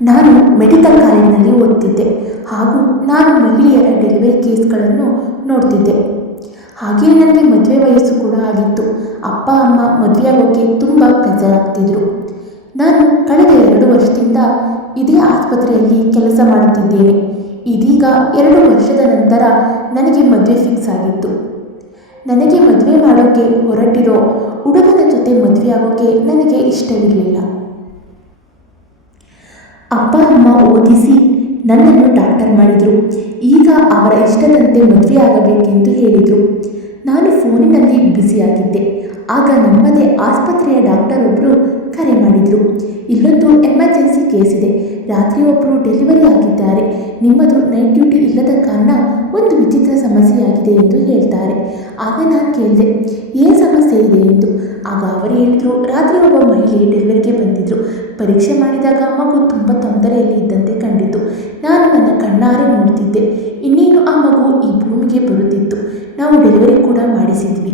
ನಾನು ಮೆಡಿಕಲ್ ಕಾಲೇಜಿನಲ್ಲಿ ಓದ್ತಿದ್ದೆ ಹಾಗೂ ನಾನು ಮಹಿಳೆಯರ ಡೆಲಿವರಿ ಕೇಸ್ಗಳನ್ನು ನೋಡ್ತಿದ್ದೆ. ಹಾಗೆಯೇ ನನಗೆ ಮದುವೆ ವಯಸ್ಸು ಕೂಡ ಆಗಿತ್ತು. ಅಪ್ಪ ಅಮ್ಮ ಮದುವೆಯಾಗೋಕ್ಕೆ ತುಂಬ ಪ್ರೆಸರ್ ಆಗ್ತಿದ್ರು. ನಾನು ಕಳೆದ 2 ವರ್ಷದಿಂದ ಇದೇ ಆಸ್ಪತ್ರೆಯಲ್ಲಿ ಕೆಲಸ ಮಾಡುತ್ತಿದ್ದೇನೆ. ಇದೀಗ 2 ವರ್ಷದ ನಂತರ ನನಗೆ ಮದುವೆ ಫಿಕ್ಸ್ ಆಗಿತ್ತು. ನನಗೆ ಮದುವೆ ಮಾಡೋಕ್ಕೆ ಹೊರಟಿರೋ ಹುಡುಗನ ಜೊತೆ ಮದುವೆಯಾಗೋಕ್ಕೆ ನನಗೆ ಇಷ್ಟವಿರಲಿಲ್ಲ. ಅಪ್ಪ ಅಮ್ಮ ಓದಿಸಿ ನನ್ನನ್ನು ಡಾಕ್ಟರ್ ಮಾಡಿದರು. ಈಗ ಅವರ ಇಷ್ಟದಂತೆ ಮದುವೆ ಆಗಬೇಕೆಂದು ಹೇಳಿದರು. ನಾನು ಫೋನಿನಲ್ಲಿ ಬ್ಯುಸಿಯಾಗಿದ್ದೆ. ಆಗ ನಮ್ಮದೇ ಆಸ್ಪತ್ರೆಯ ಡಾಕ್ಟರ್ ಒಬ್ಬರು ಕರೆ ಮಾಡಿದರು. ಇಲ್ಲೊಂದು ಎಮರ್ಜೆನ್ಸಿ ಕೇಸ್ ಇದೆ, ರಾತ್ರಿ ಒಬ್ಬರು ಡೆಲಿವರಿ ಆಗಿದ್ದಾರೆ, ನಿಮ್ಮದು ನೈಟ್ ಡ್ಯೂಟಿ ಇಲ್ಲದ ಕಾರಣ ಒಂದು ವಿಚಿತ್ರ ಸಮಸ್ಯೆಯಾಗಿದೆ ಎಂದು ಹೇಳ್ತಾರೆ. ಆಗ ನಾನು ಕೇಳಿದೆ, ಏನು ಸಮಸ್ಯೆ ಇದೆ ಎಂದು. ಆಗ ಅವರು ಹೇಳಿದರು, ರಾತ್ರಿ ಒಬ್ಬ ಮಹಿಳೆ ಡೆಲಿವರಿಗೆ ಬಂದಿದ್ದರು. ಪರೀಕ್ಷೆ ಮಾಡಿದಾಗ ಮಗು ತುಂಬ ತೊಂದರೆಯಲ್ಲಿ ಇದ್ದಂತೆ ಕಂಡಿತು. ನಾನು ನನ್ನ ಕಣ್ಣಾರೆ ನೋಡ್ತಿದ್ದೆ. ಇನ್ನೇನು ಆ ಮಗು ಈ ಭೂಮಿಗೆ ಬರುತ್ತಿತ್ತು. ನಾವು ಡೆಲಿವರಿ ಕೂಡ ಮಾಡಿಸಿದ್ವಿ.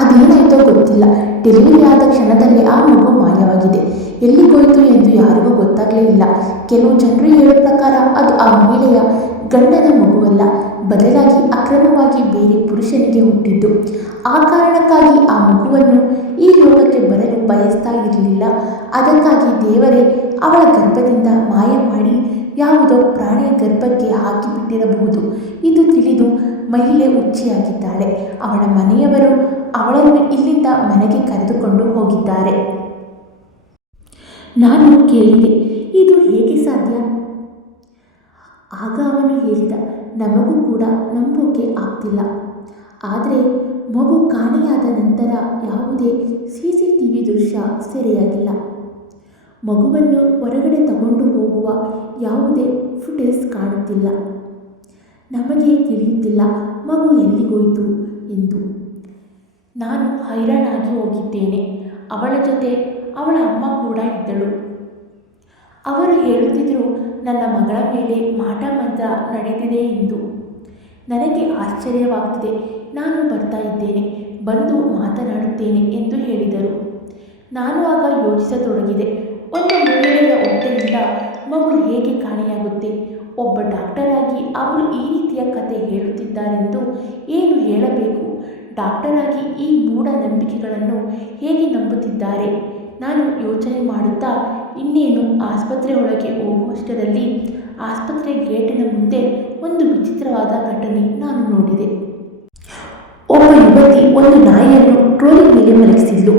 ಅದೇನಾಯಿತೋ ಗೊತ್ತಿಲ್ಲ, ಡೆಲಿವರಿ ಆದ ಕ್ಷಣದಲ್ಲೇ ಆ ಮಗು ಮಾಯವಾಗಿದೆ. ಎಲ್ಲಿಗೋಯ್ತು ಎಂದು ಯಾರಿಗೂ ಗೊತ್ತಾಗಲೇ ಇಲ್ಲ. ಕೆಲವು ಜನರು ಹೇಳೋ ಪ್ರಕಾರ ಅದು ಆ ಮಹಿಳೆಯ ಗಂಡನ ಮಗುವಲ್ಲ, ಬದಲಾಗಿ ಅಕ್ರಮವಾಗಿ ಬೇರೆ ಪುರುಷನಿಗೆ ಹುಟ್ಟಿದ್ದು. ಆ ಕಾರಣಕ್ಕಾಗಿ ಆ ಮಗುವನ್ನು ಈ ಲೋಕಕ್ಕೆ ಬರಲು ಬಯಸ್ತಾ ಇರಲಿಲ್ಲ. ಅದಕ್ಕಾಗಿ ದೇವರೇ ಅವಳ ಗರ್ಭದಿಂದ ಮಾಯ ಮಾಡಿ ಯಾವುದೋ ಪ್ರಾಣಿಯ ಗರ್ಭಕ್ಕೆ ಹಾಕಿಬಿಟ್ಟಿರಬಹುದು. ಇದು ತಿಳಿದು ಮಹಿಳೆ ಹುಚ್ಚಿಯಾಗಿದ್ದಾಳೆ. ಅವಳ ಮನೆಯವರು ಅವಳನ್ನು ಇಲ್ಲಿಂದ ಮನೆಗೆ ಕರೆದುಕೊಂಡು ಹೋಗಿದ್ದಾರೆ. ನಾನು ಕೇಳಿದೆ, ಇದು ಹೇಗೆ ಸಾಧ್ಯ? ಆಗ ಅವನು ಹೇಳಿದ, ನಮಗೂ ಕೂಡ ನಂಬೋಕೆ ಆಗ್ತಿಲ್ಲ. ಆದರೆ ಮಗು ಕಾಣೆಯಾದ ನಂತರ ಯಾವುದೇ CCTV ದೃಶ್ಯ ಸೆರೆಯಾಗಿಲ್ಲ. ಮಗುವನ್ನು ಹೊರಗಡೆ ತಗೊಂಡು ಹೋಗುವ ಯಾವುದೇ ಫುಟೇಜ್ ಕಾಣುತ್ತಿಲ್ಲ. ನಮಗೆ ತಿಳಿಯುತ್ತಿಲ್ಲ ಮಗು ಎಲ್ಲಿಗೋಯಿತು ಎಂದು. ನಾನು ಹೈರಾಣಾಗಿ ಹೋಗಿದ್ದೇನೆ. ಅವಳ ಜೊತೆ ಅವಳ ಅಮ್ಮ ಕೂಡ ಇದ್ದಳು. ಅವರು ಹೇಳುತ್ತಿದ್ದರು, ನನ್ನ ಮಗಳ ಮೇಲೆ ಮಾಟ ಮಂತ್ರ ನಡೆದಿದೆ ಎಂದು. ನನಗೆ ಆಶ್ಚರ್ಯವಾಗ್ತಿದೆ. ನಾನು ಬರ್ತಾ ಇದ್ದೇನೆ, ಬಂದು ಮಾತನಾಡುತ್ತೇನೆ ಎಂದು ಹೇಳಿದರು. ನಾನು ಆಗ ಯೋಚಿಸತೊಡಗಿದೆ. ಒಂದು ಮಹಿಳೆಯ ಹೊಟ್ಟೆಯಿಂದ ಮಗು ಹೇಗೆ ಕಾಣೆಯಾಗುತ್ತೆ? ಒಬ್ಬ ಡಾಕ್ಟರ್ ಆಗಿ ಅವರು ಈ ರೀತಿಯ ಕತೆ ಹೇಳುತ್ತಿದ್ದಾರೆಂದು ಏನು ಹೇಳಬೇಕು? ಡಾಕ್ಟರ್ ಆಗಿ ಈ ಮೂಢನಂಬಿಕೆಗಳನ್ನು ಹೇಗೆ ನಂಬುತ್ತಿದ್ದಾರೆ? ನಾನು ಯೋಚನೆ ಮಾಡುತ್ತಾ ಇನ್ನೇನು ಆಸ್ಪತ್ರೆ ಒಳಗೆ ಹೋಗುವಷ್ಟರಲ್ಲಿ ಆಸ್ಪತ್ರೆ ಗೇಟಿನ ಮುಂದೆ ಒಂದು ವಿಚಿತ್ರವಾದ ಘಟನೆ ನಾನು ನೋಡಿದೆ. ಒಬ್ಬ ಯುವತಿ ಒಂದು ನಾಯಿಯನ್ನು ಟ್ರೋಲಿ ಮೇಲೆ ಮಲಗಿಸಿದ್ಲು.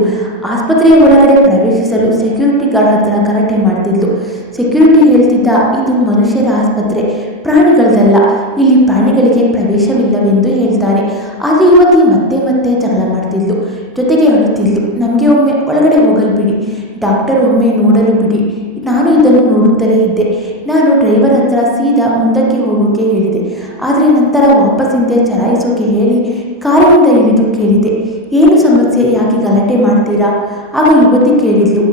ಆಸ್ಪತ್ರೆಯ ಒಳಗಡೆ ಪ್ರವೇಶಿಸಲು ಸೆಕ್ಯೂರಿಟಿ ಗಾರ್ಡ್ ಹತ್ರ ಗಲಾಟೆ ಮಾಡ್ತಿದ್ಲು. ಸೆಕ್ಯೂರಿಟಿ ಹೇಳ್ತಿದ್ದ, ಇದು ಮನುಷ್ಯರ ಆಸ್ಪತ್ರೆ, ಪ್ರಾಣಿಗಳದಲ್ಲ, ಇಲ್ಲಿ ಪ್ರಾಣಿಗಳಿಗೆ ಪ್ರವೇಶವಿಲ್ಲವೆಂದು ಹೇಳ್ತಾನೆ. ಆದರೆ ಯುವತಿ ಮತ್ತೆ ಮತ್ತೆ ಜಗಳ ಮಾಡ್ತಿದ್ಲು, ಜೊತೆಗೆ ಅಳುತ್ತಿದ್ಲು. ನಮಗೆ ಒಮ್ಮೆ ಒಳಗಡೆ ಹೋಗಲು ಬಿಡಿ, ಡಾಕ್ಟರ್ ಒಮ್ಮೆ ನೋಡಲು ಬಿಡಿ. ನಾನು ಇದನ್ನು ನೋಡುತ್ತಲೇ ಇದ್ದೆ. ನಾನು ಡ್ರೈವರ್ ಹತ್ರ ಸೀದಾ ಮುಂದಕ್ಕೆ ಹೋಗೋಕೆ ಹೇಳಿದೆ. ಆದರೆ ನಂತರ ವಾಪಸ್ ಹಿಂದೆ ಚಲಾಯಿಸೋಕೆ ಹೇಳಿ ಕಾರಿನಿಂದ ಇಳಿದು ಕೇಳಿದೆ, ಏನು ಸಮಸ್ಯೆ, ಯಾಕೆ ಗಲಾಟೆ ಮಾಡ್ತೀರಾ? ಆಗ ಯುವತಿ ಕೇಳಿದ್ಲು,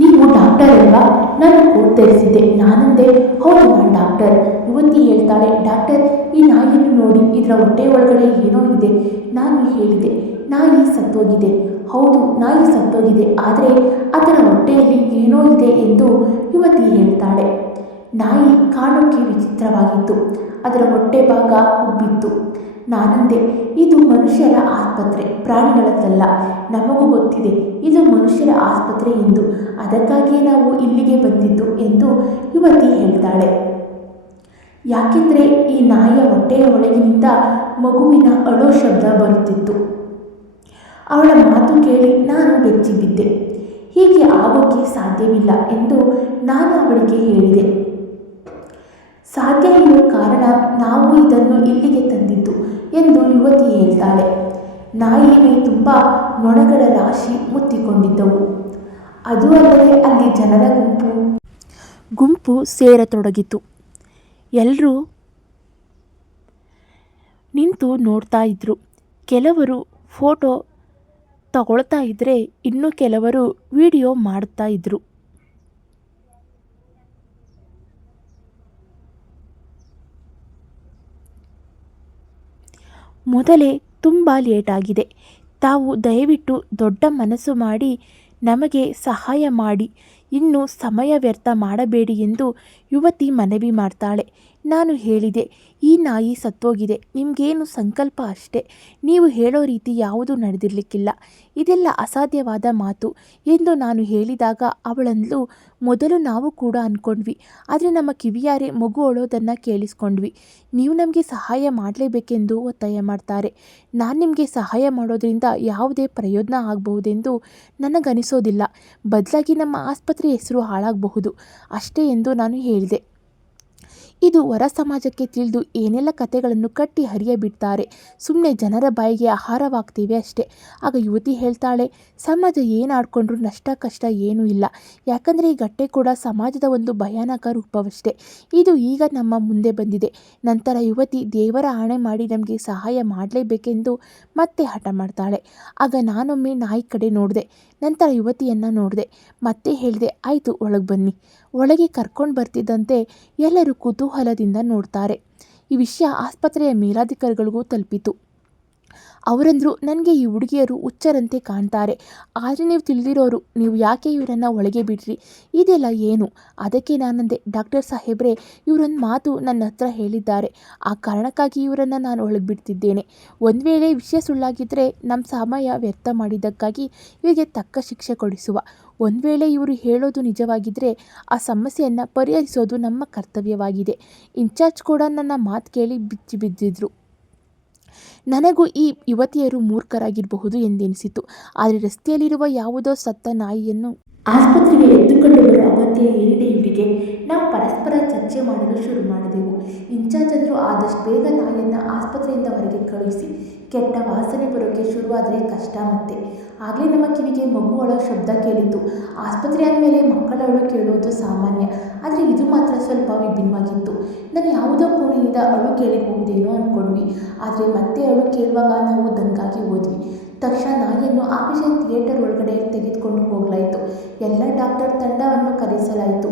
ನೀವು ಡಾಕ್ಟರ್ ಅಲ್ವಾ? ನಾನು ಕೋಟ್ ಧರಿಸಿದ್ದೆ. ನಾನಂದೆ, ಹೌದು ನಾನು ಡಾಕ್ಟರ್. ಯುವತಿ ಹೇಳ್ತಾಳೆ, ಡಾಕ್ಟರ್, ಈ ನಾಯಿಯನ್ನು ನೋಡಿ, ಇದರ ಹೊಟ್ಟೆ ಒಳಗಡೆ ಏನೋ ಇದೆ. ನಾನು ಹೇಳಿದೆ, ನಾಯಿ ಸತ್ತೋಗಿದೆ. ಹೌದು, ನಾಯಿ ಸತ್ತೋಗಿದೆ, ಆದರೆ ಅದರ ಹೊಟ್ಟೆಯಲ್ಲಿ ಏನೋ ಇದೆ ಎಂದು ಯುವತಿ ಹೇಳ್ತಾಳೆ. ನಾಯಿ ಕಾಣೋಕ್ಕೆ ವಿಚಿತ್ರವಾಗಿತ್ತು. ಅದರ ಹೊಟ್ಟೆ ಭಾಗ ಉಬ್ಬಿತ್ತು. ನಾನಂದೆ, ಇದು ಮನುಷ್ಯರ ಆಸ್ಪತ್ರೆ, ಪ್ರಾಣಿಗಳದ್ದಲ್ಲ. ನಮಗೂ ಗೊತ್ತಿದೆ ಇದು ಮನುಷ್ಯರ ಆಸ್ಪತ್ರೆ ಎಂದು. ಅದಕ್ಕಾಗಿಯೇ ನಾವು ಇಲ್ಲಿಗೆ ಬಂದಿದ್ದು ಎಂದು ಯುವತಿ ಹೇಳ್ತಾಳೆ. ಯಾಕೆಂದರೆ ಈ ನಾಯಿಯ ಹೊಟ್ಟೆಯ ಒಳಗಿನಿಂದ ಮಗುವಿನ ಅಳೋ ಶಬ್ದ ಬರುತ್ತಿತ್ತು. ಅವಳ ಮಾತು ಕೇಳಿ ನಾನು ಬೆಚ್ಚಿಬಿದ್ದೆ. ಹೀಗೆ ಆಗೋಕ್ಕೆ ಸಾಧ್ಯವಿಲ್ಲ ಎಂದು ನಾನು ಅವಳಿಗೆ ಹೇಳಿದೆ. ಸಾಧ್ಯ ಇರುವ ಕಾರಣ ನಾವು ಇದನ್ನು ಇಲ್ಲಿಗೆ ತಂದಿದ್ದು ಎಂದು ಯುವತಿ ಹೇಳ್ತಾಳೆ. ನಾಯಿ ಮೈ ತುಂಬ ನೊಣಗಳ ರಾಶಿ ಮುತ್ತಿಕೊಂಡಿದ್ದವು. ಅದು ಅಲ್ಲದೆ ಅಲ್ಲಿ ಜನರ ಗುಂಪು ಸೇರತೊಡಗಿತು. ಎಲ್ಲರೂ ನಿಂತು ನೋಡ್ತಾ ಇದ್ರು. ಕೆಲವರು ಫೋಟೋ ತಗೊಳ್ತಾ ಇದ್ದರೆ ಇನ್ನು ಕೆಲವರು ವಿಡಿಯೋ ಮಾಡ್ತಾ ಇದ್ರು. ಮೊದಲೇ ತುಂಬ ಲೇಟಾಗಿದೆ. ತಾವು ದಯವಿಟ್ಟು ದೊಡ್ಡ ಮನಸ್ಸು ಮಾಡಿ ನಮಗೆ ಸಹಾಯ ಮಾಡಿ. ಇನ್ನು ಸಮಯ ವ್ಯರ್ಥ ಮಾಡಬೇಡಿ ಎಂದು ಯುವತಿ ಮನವಿ ಮಾಡ್ತಾಳೆ. ನಾನು ಹೇಳಿದೆ, ಈ ನಾಯಿ ಸತ್ತೋಗಿದೆ, ನಿಮಗೇನು ಸಂಕಲ್ಪ ಅಷ್ಟೇ, ನೀವು ಹೇಳೋ ರೀತಿ ಯಾವುದೂ ನಡೆದಿರಲಿಕ್ಕಿಲ್ಲ, ಇದೆಲ್ಲ ಅಸಾಧ್ಯವಾದ ಮಾತು ಎಂದು ನಾನು ಹೇಳಿದಾಗ ಅವಳಂದ್ಲು, ಮೊದಲು ನಾವು ಕೂಡ ಅಂದ್ಕೊಂಡ್ವಿ, ಆದರೆ ನಮ್ಮ ಕಿವಿಯಾರೆ ಮಗು ಅಳೋದನ್ನು ಕೇಳಿಸ್ಕೊಂಡ್ವಿ. ನೀವು ನಮಗೆ ಸಹಾಯ ಮಾಡಲೇಬೇಕೆಂದು ಒತ್ತಾಯ ಮಾಡ್ತಾರೆ. ನಾನು ನಿಮಗೆ ಸಹಾಯ ಮಾಡೋದ್ರಿಂದ ಯಾವುದೇ ಪ್ರಯೋಜನ ಆಗಬಹುದೆಂದು ನನಗನಿಸೋದಿಲ್ಲ, ಬದಲಾಗಿ ನಮ್ಮ ಆಸ್ಪತ್ರೆ ಹೆಸರು ಹಾಳಾಗಬಹುದು ಅಷ್ಟೇ ಎಂದು ನಾನು ಹೇಳಿದೆ. ಇದು ಹೊರ ಸಮಾಜಕ್ಕೆ ತಿಳಿದು ಏನೆಲ್ಲ ಕಥೆಗಳನ್ನು ಕಟ್ಟಿ ಹರಿಯಬಿಡ್ತಾರೆ, ಸುಮ್ಮನೆ ಜನರ ಬಾಯಿಗೆ ಆಹಾರವಾಗ್ತೀವಿ ಅಷ್ಟೇ. ಆಗ ಯುವತಿ ಹೇಳ್ತಾಳೆ, ಸಮಾಜ ಏನಾಡ್ಕೊಂಡ್ರೂ ನಷ್ಟ ಕಷ್ಟ ಏನೂ ಇಲ್ಲ, ಯಾಕಂದರೆ ಈ ಘಟ್ಟೆ ಕೂಡ ಸಮಾಜದ ಒಂದು ಭಯಾನಕ ರೂಪವಷ್ಟೇ. ಇದು ಈಗ ನಮ್ಮ ಮುಂದೆ ಬಂದಿದೆ. ನಂತರ ಯುವತಿ ದೇವರ ಆಣೆ ಮಾಡಿ ನಮಗೆ ಸಹಾಯ ಮಾಡಲೇಬೇಕೆಂದು ಮತ್ತೆ ಹಠ ಮಾಡ್ತಾಳೆ. ಆಗ ನಾನೊಮ್ಮೆ ನಾಯಿ ಕಡೆ ನೋಡಿದೆ, ನಂತರ ಯುವತಿಯನ್ನು ನೋಡಿದೆ, ಮತ್ತೆ ಹೇಳಿದೆ, ಆಯಿತು ಒಳಗೆ ಬನ್ನಿ. ಒಳಗೆ ಕರ್ಕೊಂಡು ಬರ್ತಿದ್ದಂತೆ ಎಲ್ಲರೂ ಕುತೂಹಲದಿಂದ ನೋಡ್ತಾರೆ. ಈ ವಿಷಯ ಆಸ್ಪತ್ರೆಯ ಮೇಲಾಧಿಕಾರಿಗಳಿಗೂ ತಲುಪಿತು. ಅವರಂದರು, ನನಗೆ ಈ ಹುಡುಗಿಯರು ಹುಚ್ಚರಂತೆ ಕಾಣ್ತಾರೆ, ಆದರೆ ನೀವು ತಿಳಿದಿರೋರು, ನೀವು ಯಾಕೆ ಇವರನ್ನು ಒಳಗೆ ಬಿಡ್ರಿ, ಇದೆಲ್ಲ ಏನು? ಅದಕ್ಕೆ ನಾನಂದೆ, ಡಾಕ್ಟರ್ ಸಾಹೇಬ್ರೆ, ಇವರೊಂದು ಮಾತು ನನ್ನ ಹತ್ರ ಹೇಳಿದ್ದಾರೆ, ಆ ಕಾರಣಕ್ಕಾಗಿ ಇವರನ್ನು ನಾನು ಒಳಗೆ ಬಿಡ್ತಿದ್ದೇನೆ. ಒಂದು ವೇಳೆ ವಿಷಯ ಸುಳ್ಳಾಗಿದ್ದರೆ ನಮ್ಮ ಸಮಯ ವ್ಯರ್ಥ ಮಾಡಿದ್ದಕ್ಕಾಗಿ ಇವರಿಗೆ ತಕ್ಕ ಶಿಕ್ಷೆ ಕೊಡಿಸುವ. ಒಂದು ವೇಳೆ ಇವರು ಹೇಳೋದು ನಿಜವಾಗಿದ್ದರೆ ಆ ಸಮಸ್ಯೆಯನ್ನು ಪರಿಹರಿಸೋದು ನಮ್ಮ ಕರ್ತವ್ಯವಾಗಿದೆ. ಇನ್ಚಾರ್ಜ್ ಕೂಡ ನನ್ನ ಮಾತು ಕೇಳಿ ಬಿಚ್ಚಿ ಬಿದ್ದಿದ್ರು. ನನಗೂ ಈ ಯುವತಿಯರು ಮೂರ್ಖರಾಗಿರಬಹುದು ಎಂದೆನಿಸಿತು. ಆದರೆ ರಸ್ತೆಯಲ್ಲಿರುವ ಯಾವುದೋ ಸತ್ತ ನಾಯಿಯನ್ನು ಆಸ್ಪತ್ರೆಗೆ ಎತ್ತುಕೊಂಡು ಬರುವ ಅಗತ್ಯ ಏನಿದೆ ಇವರಿಗೆ? ನಾವು ಪರಸ್ಪರ ಚರ್ಚೆ ಮಾಡಲು ಶುರು ಮಾಡಿದೆವು. ಇನ್ಚಾರ್ಜ್ ಅಂದರು, ಆದಷ್ಟು ಬೇಗ ನಾಯಿಯನ್ನು ಆಸ್ಪತ್ರೆಯಿಂದ ಹೊರಗೆ ಕಳುಹಿಸಿ, ಕೆಟ್ಟ ವಾಸನೆ ಬರೋಕ್ಕೆ ಶುರುವಾದರೆ ಕಷ್ಟ. ಮತ್ತೆ ಆಗಲೇ ನಮ್ಮ ಕಿವಿಗೆ ಮಗು ಅಳೋ ಶಬ್ದ ಕೇಳಿತು. ಆಸ್ಪತ್ರೆ ಅಂದಮೇಲೆ ಮಕ್ಕಳ ಅಳು ಕೇಳೋದು ಸಾಮಾನ್ಯ, ಆದರೆ ಇದು ಮಾತ್ರ ಸ್ವಲ್ಪ ವಿಭಿನ್ನವಾಗಿತ್ತು. ನಾನು ಯಾವುದೋ ಕೋಣೆಯಿಂದ ಅಳು ಕೇಳಿರಬಹುದೇನೋ ಅಂದ್ಕೊಂಡ್ವಿ, ಆದರೆ ಮತ್ತೆ ಅಳು ಕೇಳುವಾಗ ನಾವು ದಂಗಾಗಿ ಹೋದ್ವಿ. ತಕ್ಷಣ ನಾಯಿಯನ್ನು ಆಪರೇಷನ್ ಥಿಯೇಟರ್ ಒಳಗಡೆ ತೆಗೆದುಕೊಂಡು ಹೋಗಲಾಯಿತು. ಎಲ್ಲ ಡಾಕ್ಟರ್ ತಂಡವನ್ನು ಕರೆಸಲಾಯಿತು.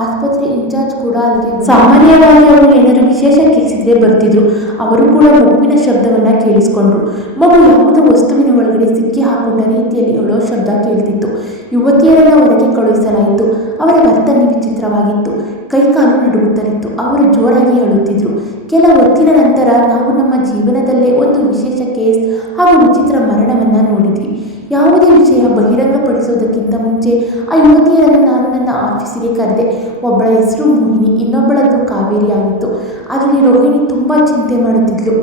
ಆಸ್ಪತ್ರೆ ಇನ್ಚಾರ್ಜ್ ಕೂಡ ಅಲ್ಲಿಗೆ. ಸಾಮಾನ್ಯವಾಗಿ ಅವರು ಏನಾದರೂ ವಿಶೇಷ ಕೆಲಸಿದ್ರೆ ಬರ್ತಿದ್ರು. ಅವರು ಕೂಡ ಮಗುವಿನ ಶಬ್ದವನ್ನು ಕೇಳಿಸ್ಕೊಂಡ್ರು. ಮಗು ಯಾವುದೋ ವಸ್ತುವಿನ ಒಳಗಡೆ ಸಿಕ್ಕಿ ಹಾಕೊಂಡ ರೀತಿಯಲ್ಲಿ ಅಳೋ ಶಬ್ದ ಕೇಳ್ತಿತ್ತು. ಯುವತಿಯರನ್ನು ಹೊರಗೆ ಕಳುಹಿಸಲಾಯಿತು. ಅವರ ವರ್ತನೆ ವಿಚಿತ್ರವಾಗಿತ್ತು. ಕೈಕಾಲು ನಡುಗುತ್ತಲಿತ್ತು. ಅವರು ಜೋರಾಗಿ ಅಳುತ್ತಿದ್ರು. ಕೆಲ ಹೊತ್ತಿನ ನಂತರ ನಾವು ನಮ್ಮ ಜೀವನದಲ್ಲೇ ಒಂದು ವಿಶೇಷ ಕೇಸ್ ಹಾಗೂ ವಿಚಿತ್ರ ಮರಣವನ್ನು ನೋಡಿದ್ವಿ. ಯಾವುದೇ ವಿಷಯ ಬಹಿರಂಗಪಡಿಸೋದಕ್ಕಿಂತ ಮುಂಚೆ ಆ ಯುವತಿಯರನ್ನು ನಾನು ನನ್ನ ಆಫೀಸಿಗೆ ಕರೆದೆ. ಒಬ್ಬಳ ಹೆಸರು ಮೋಹಿನಿ, ಇನ್ನೊಬ್ಬಳದ್ದು ಕಾವೇರಿ ಆಗಿತ್ತು. ಅದರಲ್ಲಿ ರೋಹಿಣಿ ತುಂಬ ಚಿಂತೆ ಮಾಡುತ್ತಿದ್ಲು,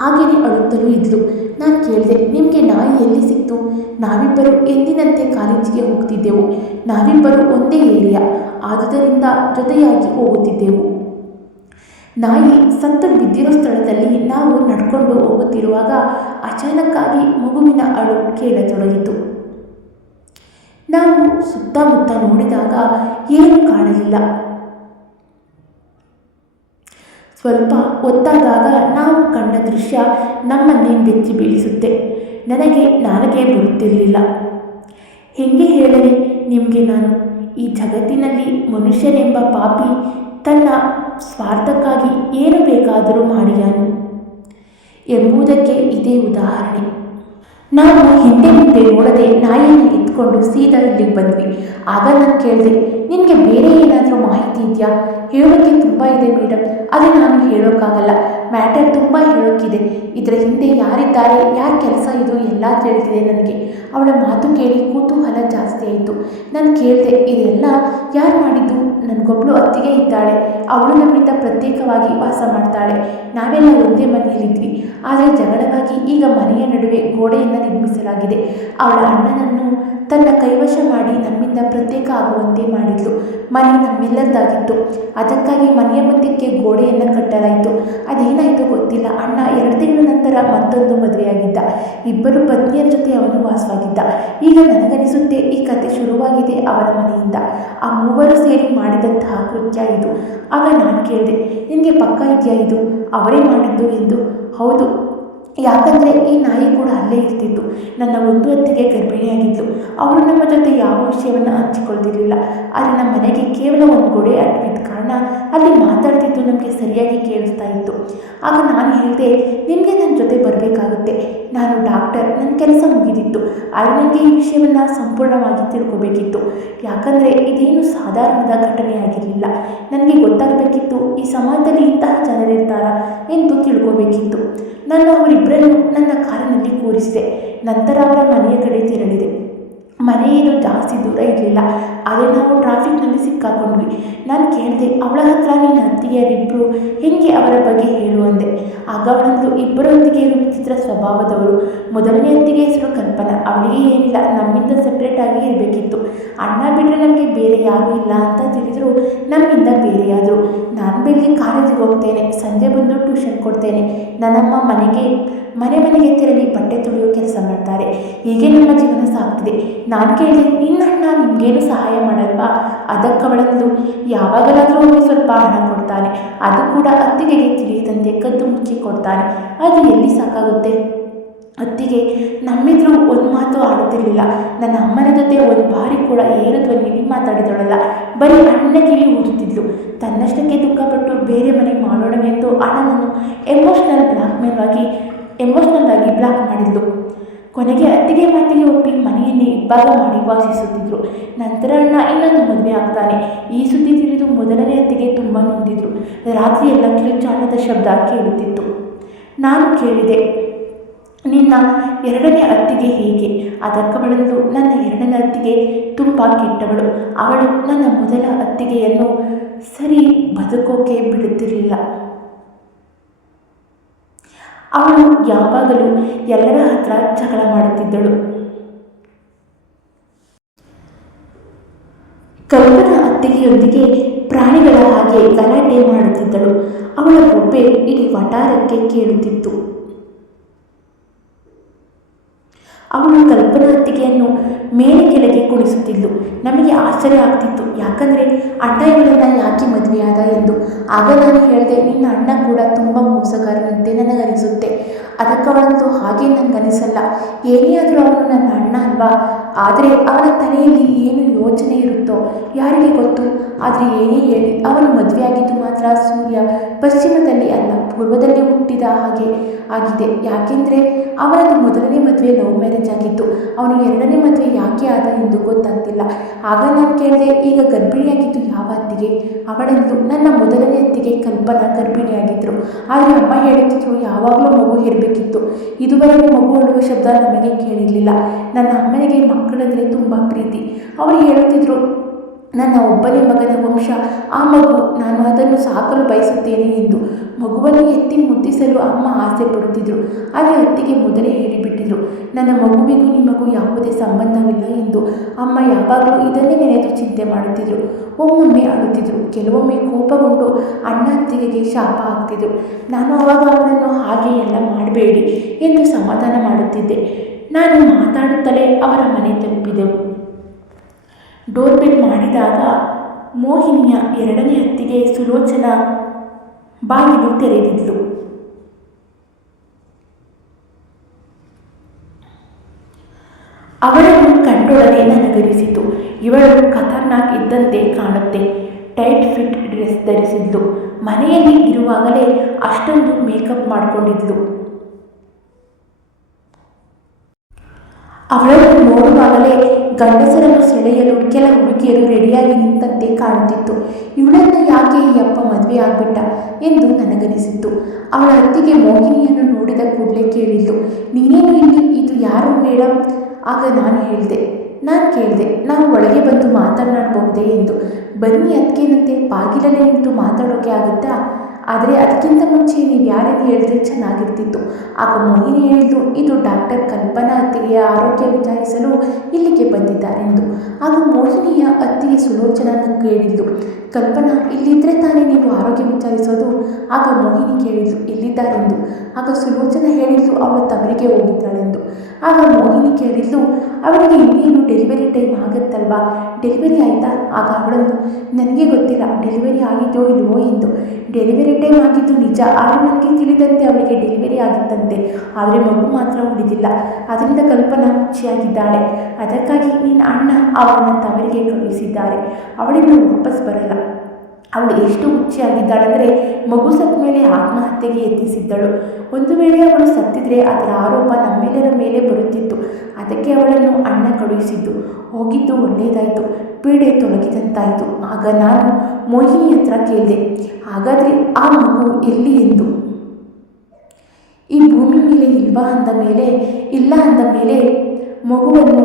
ಹಾಗೆಯೇ ಅಳುತ್ತಲೂ ಇದ್ಲು. ನಾನು ಕೇಳಿದೆ, ನಿಮಗೆ ನಾಯಿ ಎಲ್ಲಿ ಸಿಕ್ತು? ನಾವಿಬ್ಬರು ಎಂದಿನಂತೆ ಕಾಲೇಜಿಗೆ ಹೋಗ್ತಿದ್ದೆವು. ನಾವಿಬ್ಬರು ಒಂದೇ ಏರಿಯಾ, ಆದುದರಿಂದ ಜೊತೆಯಾಗಿ ಹೋಗುತ್ತಿದ್ದೆವು. ನಾಯಿ ಸತ್ತು ಬಿದ್ದಿರೋ ಸ್ಥಳದಲ್ಲಿ ನಾವು ನಡ್ಕೊಂಡು ಹೋಗುತ್ತಿರುವಾಗ ಅಚಾನಕ್ಕಾಗಿ ಮಗುವಿನ ಅಳು ಕೇಳತೊಡಗಿತು. ನಾವು ಸುತ್ತಮುತ್ತ ನೋಡಿದಾಗ ಏನೂ ಕಾಣಲಿಲ್ಲ. ಸ್ವಲ್ಪ ಹೊತ್ತಾದಾಗ ನಾವು ಕಂಡ ದೃಶ್ಯ ನಮ್ಮನ್ನೇ ಬೆಚ್ಚಿ ಬೀಳಿಸುತ್ತೆ. ನನಗೆ ಬರುತ್ತಿರಲಿಲ್ಲ. ಹೆಂಗೆ ಹೇಳಲಿ ನಿಮಗೆ ನಾನು? ಈ ಜಗತ್ತಿನಲ್ಲಿ ಮನುಷ್ಯನೆಂಬ ಪಾಪಿ ತನ್ನ ಸ್ವಾರ್ಥಕ್ಕಾಗಿ ಏನು ಬೇಕಾದರೂ ಮಾಡಿಯಾನು ಎಂಬುದಕ್ಕೆ ಇದೇ ಉದಾಹರಣೆ. ನಾವು ಹಿಂದೆ ಮುಂದೆ ನೋಡದೆ ನಾಯಿಯನ್ನು ಎತ್ಕೊಂಡು ಸೀದಾ ಇಲ್ಲಿಗೆ ಬಂದ್ವಿ. ಆಗ ನಾನು ಕೇಳಿದೆ, ನಿನಗೆ ಬೇರೆ ಏನಾದರೂ ಮಾಹಿತಿ ಇದೆಯಾ? ಹೇಳೋಕ್ಕೆ ತುಂಬ ಇದೆ ಮೇಡಮ್, ಆದರೆ ನಾನು ಹೇಳೋಕ್ಕಾಗಲ್ಲ. ಮ್ಯಾಟರ್ ತುಂಬ ಹೇಳೋಕ್ಕಿದೆ. ಇದರ ಹಿಂದೆ ಯಾರಿದ್ದಾರೆ, ಯಾರ ಕೆಲಸ ಇದು ಎಲ್ಲ ತಿಳಿದಿದೆ ನನಗೆ. ಅವಳ ಮಾತು ಕೇಳಿ ಕುತೂಹಲ ಜಾಸ್ತಿ ಆಯಿತು. ನಾನು ಕೇಳಿದೆ, ಇದೆಲ್ಲ ಯಾರು ಮಾಡಿದ್ದು? ನನಗೊಬ್ಬಳು ಅತ್ತಿಗೆ ಇದ್ದಾಳೆ. ಅವಳು ನಮ್ಮಿಂದ ಪ್ರತ್ಯೇಕವಾಗಿ ವಾಸ ಮಾಡ್ತಾಳೆ. ನಾವೆಲ್ಲ ಒಂದೇ ಮನೆಯಲ್ಲಿದ್ವಿ. ಆದರೆ ಜಗಳವಾಗಿ ಈಗ ಮನೆಯ ನಡುವೆ ಗೋಡೆಯನ್ನು ನಿರ್ಮಿಸಲಾಗಿದೆ. ಅವಳ ಅಣ್ಣನನ್ನು ತನ್ನ ಕೈವಶ ಮಾಡಿ ನಮ್ಮಿಂದ ಪ್ರತ್ಯೇಕ ಆಗುವಂತೆ ಮಾಡಿದ್ಲು. ಮನೆ ನಮ್ಮೆಲ್ಲರದಾಗಿತ್ತು. ಅದಕ್ಕಾಗಿ ಮನೆಯ ಮಧ್ಯಕ್ಕೆ ಗೋಡೆಯನ್ನು ಕಟ್ಟಲಾಯಿತು. ಅದೇನಾಯಿತು ಗೊತ್ತಿಲ್ಲ. ಅಣ್ಣ 2 ತಿಂಗಳ ನಂತರ ಮತ್ತೊಂದು ಮದುವೆಯಾಗಿದ್ದ. ಇಬ್ಬರು ಪತ್ನಿಯರ ಜೊತೆ ಅವನು ವಾಸವಾಗಿದ್ದ. ಈಗ ನನಗನಿಸುತ್ತೆ ಈ ಕತೆ ಶುರುವಾಗಿದೆ ಅವರ ಮನೆಯಿಂದ. ಆ ಮೂವರು ಸೇರಿ ಮಾಡಿದಂತಹ ಕೃತ್ಯ ಇದು. ಆಗ ನಾನು ಕೇಳಿದೆ, ನಿನಗೆ ಪಕ್ಕ ಇದೆಯಾ ಇದು ಅವರೇ ಮಾಡಿದ್ದು ಎಂದು? ಹೌದು, ಯಾಕಂದರೆ ಈ ನಾಯಿ ಕೂಡ ಅಲ್ಲೇ ಇರ್ತಿತ್ತು. ನನ್ನ ಒಂದು ಅತ್ತಿಗೆ ಗರ್ಭಿಣಿಯಾಗಿದ್ಲು. ಅವರು ನಮ್ಮ ಜೊತೆ ಯಾವ ವಿಷಯವನ್ನು ಹಂಚಿಕೊಳ್ತಿರಲಿಲ್ಲ. ಆದರೆ ನಮ್ಮ ಮನೆಗೆ ಕೇವಲ ಒಂದು ಗೋಡೆ ಅಡ್ಡಿದ್ದ ಕಾರಣ ಅಣ್ಣ ಅಲ್ಲಿ ಮಾತಾಡ್ತಿದ್ದು ನಮಗೆ ಸರಿಯಾಗಿ ಕೇಳಿಸ್ತಾ ಇತ್ತು. ಆಗ ನಾನು ಹೇಳಿದೆ, ನಿಮಗೆ ನನ್ನ ಜೊತೆ ಬರಬೇಕಾಗುತ್ತೆ, ನಾನು ಡಾಕ್ಟರ್, ನನ್ನ ಕೆಲಸ ಮುಗಿದಿತ್ತು, ಆದರೆ ನನಗೆ ಈ ವಿಷಯವನ್ನು ಸಂಪೂರ್ಣವಾಗಿ ತಿಳ್ಕೊಬೇಕಿತ್ತು. ಯಾಕಂದರೆ ಇದೇನು ಸಾಧಾರಣದ ಘಟನೆ ಆಗಿರಲಿಲ್ಲ. ನನಗೆ ಗೊತ್ತಾಗಬೇಕಿತ್ತು ಈ ಸಮಾಜದಲ್ಲಿ ಇಂತಹ ಜನರಿರ್ತಾರಾ ಎಂದು ತಿಳ್ಕೋಬೇಕಿತ್ತು. ನಾನು ಅವರಿಬ್ಬರನ್ನು ನನ್ನ ಕಾರಿನಲ್ಲಿ ಕೂರಿಸಿದೆ. ನಂತರ ಅವರ ಮನೆಯ ಕಡೆ ತೆರಳಿದೆ. ಮನೆ ಏನು ಜಾಸ್ತಿ ದೂರ ಇರಲಿಲ್ಲ, ಆದರೆ ನಾವು ಟ್ರಾಫಿಕ್ನಲ್ಲಿ ಸಿಕ್ಕಾಕೊಂಡ್ವಿ. ನಾನು ಕೇಳಿದೆ, ಅವಳ ಹತ್ರ ನಿನ್ನ ಅತ್ತಿಗೆಯರಿಬ್ಬರು ಹೆಂಗೆ ಅವರ ಬಗ್ಗೆ ಹೇಳು ಅಂದೆ. ಆಗ ಅವಳಂದು, ಇಬ್ಬರು ಅತ್ತಿಗೆಯರು ವಿಚಿತ್ರ ಸ್ವಭಾವದವರು. ಮೊದಲನೇ ಅತ್ತಿಗೆ ಹೆಸರು ಕಲ್ಪನಾ. ಅವಳಿಗೆ ಏನಿಲ್ಲ, ನಮ್ಮಿಂದ ಸೆಪ್ರೇಟಾಗಿ ಇರಬೇಕಿತ್ತು. ಅಣ್ಣ ಬಿಟ್ಟರೆ ನಮಗೆ ಬೇರೆ ಯಾರೂ ಇಲ್ಲ ಅಂತ ತಿಳಿದ್ರು ನಮ್ಮಿಂದ ಬೇರೆಯಾದರು. ನಾನು ಬೆಳಿಗ್ಗೆ ಕಾಲೇಜಿಗೆ ಹೋಗ್ತೇನೆ, ಸಂಜೆ ಬಂದು ಟ್ಯೂಷನ್ ಕೊಡ್ತೇನೆ. ನನ್ನಮ್ಮ ಮನೆಗೆ ತೆರಳಿ ಬಟ್ಟೆ ತೊಳೆಯೋ ಕೆಲಸ ಮಾಡ್ತಾರೆ. ಹೀಗೆ ನಮ್ಮ ಜೀವನ ಸಾಗ್ತಿದೆ. ನಾನು ಕೇಳಿದೆ, ನಿನ್ನ ಅಣ್ಣ ನಿಮಗೇನು ಸಹಾಯ ಮಾಡಲ್ವಾ? ಅದಕ್ಕವಳಂದು, ಯಾವಾಗಲಾದರೂ ಒಮ್ಮೆ ಸ್ವಲ್ಪ ಹಣ ಕೊಡ್ತಾನೆ, ಅದು ಕೂಡ ಅತ್ತಿಗೆಗೆ ತಿಳಿಯದಂತೆ ಕದ್ದು ಮುಚ್ಚಿ ಕೊಡ್ತಾನೆ. ಅದು ಎಲ್ಲಿ ಸಾಕಾಗುತ್ತೆ? ಅತ್ತಿಗೆ ನಮ್ಮಿದ್ರು ಒಂದು ಮಾತು ಆಡುತ್ತಿರಲಿಲ್ಲ. ನನ್ನ ಅಮ್ಮನ ಜೊತೆ ಒಂದು ಬಾರಿ ಕೂಡ ಏರು ಧ್ವನಿಯಲ್ಲಿ ಮಾತಾಡಿದಳಲ್ಲ. ಬರೀ ಅಣ್ಣ ಕಿವಿ ಊದುತ್ತಿದ್ಲು. ತನ್ನಷ್ಟಕ್ಕೆ ದುಃಖಪಟ್ಟು ಬೇರೆ ಮನೆ ಮಾಡೋಣವೆಂದು ಅಣ್ಣನನ್ನು ಎಮೋಷ್ನಲ್ ಆಗಿ ಬ್ಲಾಕ್ ಮಾಡಿದ್ಲು. ಕೊನೆಗೆ ಅತ್ತಿಗೆ ಮಾತಿಗೆ ಒಪ್ಪಿ ಮನೆಯನ್ನೇ ಇಬ್ಬಾಗ ಮಾಡಿ ವಾಸಿಸುತ್ತಿದ್ರು. ನಂತರ ಅಣ್ಣ ಇನ್ನೊಂದು ಮದುವೆ ಆಗ್ತಾನೆ. ಈ ಸುದ್ದಿ ತಿಳಿದು ಮೊದಲನೇ ಅತ್ತಿಗೆ ತುಂಬ ನೊಂದಿದ್ರು. ರಾತ್ರಿಯೆಲ್ಲ ಕಿರುಚಾಟದ ಶಬ್ದ ಕೇಳುತ್ತಿತ್ತು. ನಾನು ಕೇಳಿದೆ, ನಿನ್ನ ಎರಡನೇ ಅತ್ತಿಗೆ ಹೇಗೆ? ಅದಕ್ಕವಳಂದು, ನನ್ನ ಎರಡನೇ ಅತ್ತಿಗೆ ತುಂಬ ಕೆಟ್ಟವಳು. ಅವಳು ನನ್ನ ಮೊದಲ ಅತ್ತಿಗೆಯನ್ನು ಸರಿ ಬದುಕೋಕೆ ಬಿಡುತ್ತಿರಲಿಲ್ಲ. ಅವಳು ಯಾವಾಗಲೂ ಎಲ್ಲರ ಹತ್ರ ಜಗಳ ಮಾಡುತ್ತಿದ್ದಳು. ಕಲ್ಪನಾ ಅತ್ತಿಗೆಯೊಂದಿಗೆ ಪ್ರಾಣಿಗಳ ಹಾಗೆ ಗಲಾಟೆ ಮಾಡುತ್ತಿದ್ದಳು. ಅವಳ ಬೊಬ್ಬೆ ಇಡೀ ವಠಾರಕ್ಕೆ ಕೇಳುತ್ತಿತ್ತು. ಅವಳು ಕಲ್ಪನಾ ಅತ್ತಿಗೆಯನ್ನು ಮೇಲೆ ಕೆಳಗೆ ಕುಣಿಸುತ್ತಿದ್ಲು. ನಮಗೆ ಆಶ್ಚರ್ಯ ಆಗ್ತಿತ್ತು, ಯಾಕಂದರೆ ಅಣ್ಣ ಇವಳನ್ನು ಯಾಕೆ ಮದುವೆಯಾದ ಎಂದು. ಆಗ ನಾನು ಹೇಳಿದೆ, ನಿನ್ನ ಅಣ್ಣ ಕೂಡ ತುಂಬ ಮೋಸಗಾರನಂತೆ ನನಗನಿಸುತ್ತೆ. ಅದಕ್ಕವಳಂತೂ, ಹಾಗೆ ನನಗನಿಸಲ್ಲ, ಏನೇ ಆದರೂ ಅವನು ನನ್ನ ಅಣ್ಣ ಅಲ್ವಾ? ಆದರೆ ಅವನ ತಲೆಯಲ್ಲಿ ಏನು ಯೋಚನೆ ಇರುತ್ತೋ ಯಾರಿಗೆ ಗೊತ್ತು. ಆದರೆ ಏನೇ ಹೇಳಿ, ಅವನು ಮದುವೆಯಾಗಿದ್ದು ಮಾತ್ರ ಸೂರ್ಯ ಪಶ್ಚಿಮದಲ್ಲಿ ಅಲ್ಲ, ಪೂರ್ವದಲ್ಲಿ ಹುಟ್ಟಿದ ಹಾಗೆ ಆಗಿದೆ. ಯಾಕೆಂದರೆ ಅವನದು ಮೊದಲನೇ ಮದುವೆ ಲವ್ ಮ್ಯಾರೇಜ್ ಆಗಿತ್ತು. ಅವನು ಎರಡನೇ ಮದುವೆ ಯಾಕೆ ಆದ ಎಂದು ಗೊತ್ತಾಗ್ತಿಲ್ಲ. ಆಗ ನಾನು ಕೇಳಿದೆ, ಈಗ ಗರ್ಭಿಣಿಯಾಗಿದ್ದು ಯಾವ ಅತ್ತಿಗೆ? ಅವಳೆಂದು, ನನ್ನ ಮೊದಲನೇ ಅತ್ತಿಗೆ ಕಲ್ಪನಾ ಗರ್ಭಿಣಿಯಾಗಿದ್ದರು. ಆದರೆ ಅಮ್ಮ ಹೇಳುತ್ತಿದ್ರು, ಯಾವಾಗಲೂ ಮಗು ಹೇರಬೇಕಿತ್ತು. ಇದುವರೆಗೂ ಮಗು ಅಳುವ ಶಬ್ದ ನಮಗೆ ಕೇಳಿರಲಿಲ್ಲ. ನನ್ನ ಅಮ್ಮನಿಗೆ ಮಕ್ಕಳಂದರೆ ತುಂಬ ಪ್ರೀತಿ. ಅವರು ಹೇಳುತ್ತಿದ್ರು, ನನ್ನ ಒಬ್ಬನೇ ಮಗನ ವಂಶ ಆ ಮಗು, ನಾನು ಅದನ್ನು ಸಾಕಲು ಬಯಸುತ್ತೇನೆ ಎಂದು. ಮಗುವನ್ನು ಎತ್ತಿ ಮುದ್ದಿಸಲು ಅಮ್ಮ ಆಸೆ ಪಡುತ್ತಿದ್ದರು. ಆದರೆ ಅತ್ತಿಗೆ ಮೊದಲೇ ಹೇಳಿಬಿಟ್ಟಿದ್ರು, ನನ್ನ ಮಗುವಿಗೂ ನಿಮಗೂ ಯಾವುದೇ ಸಂಬಂಧವಿಲ್ಲ ಎಂದು. ಅಮ್ಮ ಯಾವಾಗಲೂ ಇದನ್ನೇ ನೆನೆದು ಚಿಂತೆ ಮಾಡುತ್ತಿದ್ದರು. ಒಮ್ಮೊಮ್ಮೆ ಅಳುತ್ತಿದ್ದರು, ಕೆಲವೊಮ್ಮೆ ಕೋಪಗೊಂಡು ಅಣ್ಣ ಅತ್ತಿಗೆಗೆ ಶಾಪ ಹಾಕ್ತಿದ್ರು. ನಾನು ಆವಾಗ ಅವರನ್ನು ಹಾಗೆ ಎಲ್ಲ ಮಾಡಬೇಡಿ ಎಂದು ಸಮಾಧಾನ ಮಾಡುತ್ತಿದ್ದೆ. ನಾನು ಮಾತಾಡುತ್ತಲೇ ಅವರ ಮನೆ ತಲುಪಿದೆವು. ಡೋರ್ ಬೆಲ್ ಮಾಡಿದಾಗ ಮೋಹಿನಿಯ ಎರಡನೇ ಅತ್ತಿಗೆ ಸುಲೋಚನಾ ಬಾಗಿಲು ತೆರೆದಿದ್ಲು. ಅವಳನ್ನು ಕಂಡೊಡನೆ ನನಗನಿಸಿತು, ಇವಳು ಖತರ್ನಾಕ್ ಇದ್ದಂತೆ ಕಾಣುತ್ತೆ. ಟೈಟ್ ಫಿಟ್ ಡ್ರೆಸ್ ಧರಿಸಿದ್ಲು. ಮನೆಯಲ್ಲಿ ಇರುವಾಗಲೇ ಅಷ್ಟೊಂದು ಮೇಕಪ್ ಮಾಡಿಕೊಂಡಿದ್ಲು. ಅವಳನ್ನು ನೋಡುವಾಗಲೇ ಗಂಡಸರನ್ನು ಸೆಳೆಯಲು ಕೆಲ ಹುಡುಗಿಯರು ರೆಡಿಯಾಗಿ ನಿಂತಂತೆ ಕಾಣುತ್ತಿತ್ತು. ಇವಳನ್ನು ಯಾಕೆ ಈ ಅಪ್ಪ ಮದುವೆ ಆಗ್ಬಿಟ್ಟ ಎಂದು ನನಗನಿಸಿತ್ತು. ಅವಳ ಅತ್ತಿಗೆ ಮೋಹಿನಿಯನ್ನು ನೋಡಿದ ಕೂಡಲೇ ಕೇಳಿದ್ಲು, ನೀನೇನು ಇಲ್ಲಿ? ಇದು ಯಾರು ಮೇಡಮ್? ಆಗ ನಾನು ಕೇಳಿದೆ, ನಾವು ಒಳಗೆ ಬಂದು ಮಾತನಾಡಬಹುದೇ ಎಂದು. ಬನ್ನಿ ಅದಕ್ಕೇನಂತೆ, ಬಾಗಿಲಲ್ಲಿ ನಿಂತು ಮಾತಾಡೋಕೆ ಆಗುತ್ತಾ? ಆದರೆ ಅದಕ್ಕಿಂತ ಮುಂಚೆ ನೀವು ಯಾರೆಂದು ಹೇಳಿದ್ರೆ ಚೆನ್ನಾಗಿರ್ತಿತ್ತು. ಆಗ ಮೋಹಿನಿ ಹೇಳಿದ್ದು, ಇದು ಡಾಕ್ಟರ್ ಕಲ್ಪನಾ ಅತ್ತಿಗೆಯ ಆರೋಗ್ಯ ವಿಚಾರಿಸಲು ಇಲ್ಲಿಗೆ ಬಂದಿದ್ದಾರೆಂದು. ಆಗ ಮೋಹಿನಿಯ ಅತ್ತಿಗೆ ಸುಲೋಚನನ್ನು ಕೇಳಿದ್ಲು, ಕಲ್ಪನಾ ಇಲ್ಲಿದ್ದರೆ ತಾನೇ ನೀವು ಆರೋಗ್ಯ ವಿಚಾರಿಸೋದು? ಆಗ ಮೋಹಿನಿ ಕೇಳಿದ್ಲು, ಇಲ್ಲಿದ್ದಾರೆಂದು. ಆಗ ಸುಲೋಚನ ಹೇಳಿದ್ಲು, ಅವಳು ತವರಿಗೆ ಹೋಗಿದ್ದಾಳೆಂದು. ಆಗ ಮೋಹಿನಿ ಕೇಳಿದ್ಲು, ಅವಳಿಗೆ ಇನ್ನೇನು ಡೆಲಿವರಿ ಟೈಮ್ ಆಗುತ್ತಲ್ವಾ, ಡೆಲಿವರಿ ಆಯಿತಾ? ಆಗ ಅವಳನ್ನು, ನನಗೆ ಗೊತ್ತಿಲ್ಲ ಡೆಲಿವರಿ ಆಗಿದೆಯೋ ಇಲ್ವೋ ಎಂದು. ಡೆಲಿವರಿ ಟೈಮ್ ಆಗಿದ್ದು ನಿಜ, ಆದರೆ ನನಗೆ ತಿಳಿದಂತೆ ಅವಳಿಗೆ ಡೆಲಿವರಿ ಆಗಿತ್ತಂತೆ, ಆದರೆ ಮಗು ಮಾತ್ರ ಉಳಿದಿಲ್ಲ. ಅದರಿಂದ ಕಲ್ಪನಾ ಹುಚ್ಚಿಯಾಗಿದ್ದಾಳೆ. ಅದಕ್ಕಾಗಿ ನಿನ್ನ ಅಣ್ಣ ಅವಳನ್ನು ತವರಿಗೆ ಕಳುಹಿಸಿದ್ದಾರೆ. ಅವಳಿನ್ನು ವಾಪಸ್ ಬರಲ್ಲ. ಅವಳು ಎಷ್ಟು ಹುಚ್ಚಿಯಾಗಿದ್ದಾಳೆಂದರೆ ಮಗು ಸತ್ತ ಮೇಲೆ ಆತ್ಮಹತ್ಯೆಗೆ ಯತ್ನಿಸಿದ್ದಳು. ಒಂದು ವೇಳೆ ಅವಳು ಸತ್ತಿದ್ರೆ ಅದರ ಆರೋಪ ನಮ್ಮೆಲ್ಲರ ಮೇಲೆ ಬರುತ್ತಿತ್ತು. ಅದಕ್ಕೆ ಅವಳನ್ನು ಅಣ್ಣ ಕಳುಹಿಸಿದ್ದು. ಹೋಗಿದ್ದು ಒಳ್ಳೆಯದಾಯಿತು, ಪೀಡೆ ತೊಲಗಿದಂತಾಯಿತು. ಆಗ ನಾನು ಮೋಹಿನಿ ಹತ್ರ ಕೇಳಿದೆ, ಹಾಗಾದರೆ ಆ ಮಗು ಎಲ್ಲಿ ಎಂದು. ಈ ಭೂಮಿ ಮೇಲೆ ಇಲ್ಲ ಅಂದ ಮೇಲೆ ಮಗುವನ್ನು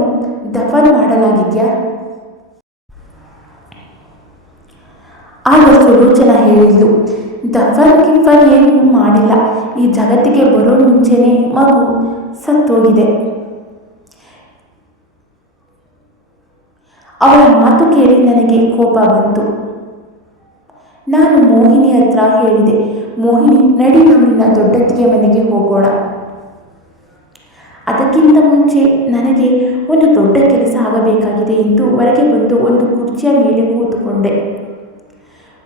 ದಫನ್ ಮಾಡಲಾಗಿದೆಯಾ? ಆಗ ಸುಲೋಚನಾ ಹೇಳಿದ್ಲು, ದಫನ್ ಏನೂ ಮಾಡಿಲ್ಲ. ಈ ಜಗತ್ತಿಗೆ ಬರೋ ಮುಂಚೆನೇ ಮಗು ಸತ್ತೋಗಿದೆ. ಅವಳ ಮಾತು ಕೇಳಿ ನನಗೆ ಕೋಪ ಬಂತು. ನಾನು ಮೋಹಿನಿ ಹತ್ರ ಹೇಳಿದೆ, ಮೋಹಿನಿ, ನಡಿ ನಿನ್ನ ದೊಡ್ಡತ್ತಿಗೆ ಮನೆಗೆ ಹೋಗೋಣ. ಅದಕ್ಕಿಂತ ಮುಂಚೆ ನನಗೆ ಒಂದು ದೊಡ್ಡ ಕೆಲಸ ಆಗಬೇಕಾಗಿದೆ ಎಂದು ಹೊರಗೆ ಬಂದು ಒಂದು ಕುರ್ಚಿಯ ಮೇಲೆ ಕೂತುಕೊಂಡೆ.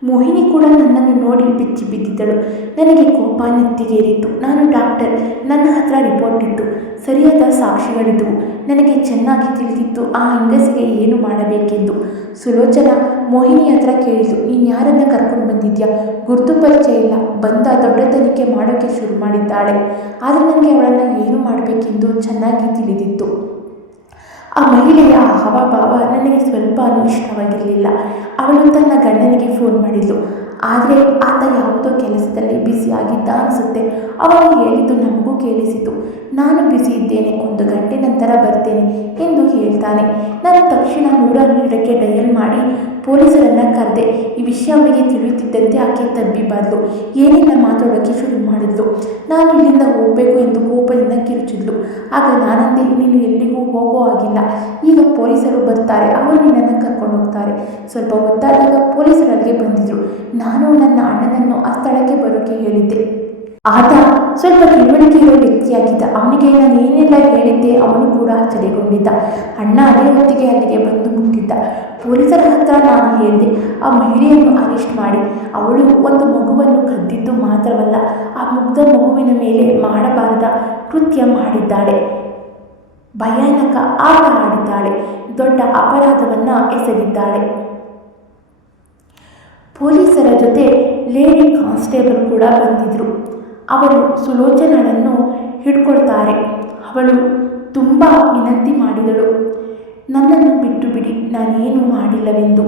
ಮೋಹಿನಿ ಕೂಡ ನನ್ನನ್ನು ನೋಡಿ ಬೆಚ್ಚಿ ಬಿದ್ದಿದ್ದಳು. ನನಗೆ ಕೋಪ ನೆತ್ತಿಗೇರಿತು. ನಾನು ಡಾಕ್ಟರ್, ನನ್ನ ಹತ್ರ ರಿಪೋರ್ಟ್ ಇತ್ತು, ಸರಿಯಾದ ಸಾಕ್ಷಿಗಳಿದ್ದವು. ನನಗೆ ಚೆನ್ನಾಗಿ ತಿಳಿದಿತ್ತು ಆ ಹೆಂಗಸಿಗೆ ಏನು ಮಾಡಬೇಕೆಂದು. ಸುಲೋಚನಾ ಮೋಹಿನಿ ಹತ್ರ ಕೇಳಿತು, ನೀನು ಯಾರನ್ನ ಕರ್ಕೊಂಡು ಬಂದಿದ್ಯಾ? ಗುರುತು ಪರಿಚಯ ಇಲ್ಲ, ಬಂದ ದೊಡ್ಡ ತನಿಖೆ ಮಾಡೋಕ್ಕೆ ಶುರು ಮಾಡಿದ್ದಾಳೆ. ಆದರೆ ನನಗೆ ಅವಳನ್ನು ಏನು ಮಾಡಬೇಕೆಂದು ಚೆನ್ನಾಗಿ ತಿಳಿದಿತ್ತು. ಆ ಮಹಿಳೆಯ ಹಾವಭಾವ ನನಗೆ ಸ್ವಲ್ಪನೂ ಇಷ್ಟವಾಗಿರಲಿಲ್ಲ. ಅವಳು ತನ್ನ ಗಂಡನಿಗೆ ಫೋನ್ ಮಾಡಿದ್ಲು, ಆದರೆ ಆತ ಯಾವುದೋ ಕೆಲಸದಲ್ಲಿ ಬ್ಯುಸಿಯಾಗಿದ್ದ ಅನಿಸುತ್ತೆ. ಅವನು ಹೇಳಿದ್ದು ನಮಗೂ ಕೇಳಿಸಿತು. ನಾನು ಬ್ಯುಸಿ ಇದ್ದೇನೆ, 1 ಗಂಟೆ ನಂತರ ಬರ್ತೇನೆ ಎಂದು ಹೇಳ್ತಾನೆ. ನಾನು ತಕ್ಷಣ 112ಕ್ಕೆ ಡಯಲ್ ಮಾಡಿ ಪೊಲೀಸರನ್ನು ಕರೆದೆ. ಈ ವಿಷಯ ಅವಳಿಗೆ ತಿಳಿಯುತ್ತಿದ್ದಂತೆ ಆಕೆ ತಬ್ಬಿ ಬಾದ್ಲು. ಏನೆಲ್ಲ ಮಾತಾಡೋಕ್ಕೆ ಶುರು ಮಾಡಿದ್ಲು. ನಾನು ಇಲ್ಲಿಂದ ಹೋಗಬೇಕು ಎಂದು ಕೋಪದಿಂದ ಕಿರುಚಿದ್ಲು. ಆಗ ನಾನಂದೆ, ನೀನು ಎಲ್ಲಿಗೂ ಹೋಗೋ ಆಗಿಲ್ಲ. ಈಗ ಪೊಲೀಸರು ಬರ್ತಾರೆ, ಅವರು ನಿನ್ನನ್ನು ಕರ್ಕೊಂಡು ಹೋಗ್ತಾರೆ. ಸ್ವಲ್ಪ ಹೊತ್ತಾದಾಗ ಪೊಲೀಸರು ಅಲ್ಲಿಗೆ ಬಂದಿದ್ರು. ನಾನು ನನ್ನ ಅಣ್ಣನನ್ನು ಆ ಸ್ಥಳಕ್ಕೆ ಬರೋಕ್ಕೆ ಹೇಳಿದ್ದೆ. ಆತ ಸ್ವಲ್ಪ ತಿಳುವಳಿಕೆ ಇರೋ ವ್ಯಕ್ತಿಯಾಗಿದ್ದ. ಅವನಿಗೆ ನಾನು ಏನೆಲ್ಲ ಹೇಳಿದ್ದೆ ಅವನು ಕೂಡ ಆಶ್ಚರ್ಯಗೊಂಡಿದ್ದ. ಅಣ್ಣ ಅದೇ ಹೊತ್ತಿಗೆ ಅಲ್ಲಿಗೆ ಬಂದು ಮುಟ್ಟಿದ್ದ. ಪೊಲೀಸರ ಹತ್ರ ನಾನು ಹೇಳಿದೆ, ಆ ಮಹಿಳೆಯನ್ನು ಅರೆಸ್ಟ್ ಮಾಡಿ. ಅವಳು ಒಂದು ಮಗುವನ್ನು ಕದ್ದಿದ್ದು ಮಾತ್ರವಲ್ಲ, ಆ ಮುಗ್ಧ ಮಗುವಿನ ಮೇಲೆ ಮಾಡಬಾರದ ಕೃತ್ಯ ಮಾಡಿದ್ದಾಳೆ, ಭಯಾನಕ ಆಟ ಆಡಿದ್ದಾಳೆ, ದೊಡ್ಡ ಅಪರಾಧವನ್ನು ಎಸಗಿದ್ದಾಳೆ. ಪೊಲೀಸರ ಜೊತೆ ಲೇಡಿ ಕಾನ್ಸ್ಟೇಬಲ್ ಕೂಡ ಬಂದಿದ್ರು. ಅವರು ಸುಲೋಚನಳನ್ನು ಹಿಡ್ಕೊಳ್ತಾರೆ. ಅವಳು ತುಂಬ ವಿನಂತಿ ಮಾಡಿದಳು, ನನ್ನನ್ನು ಬಿಟ್ಟು ಬಿಡಿ, ನಾನೇನು ಮಾಡಿಲ್ಲವೆಂದು.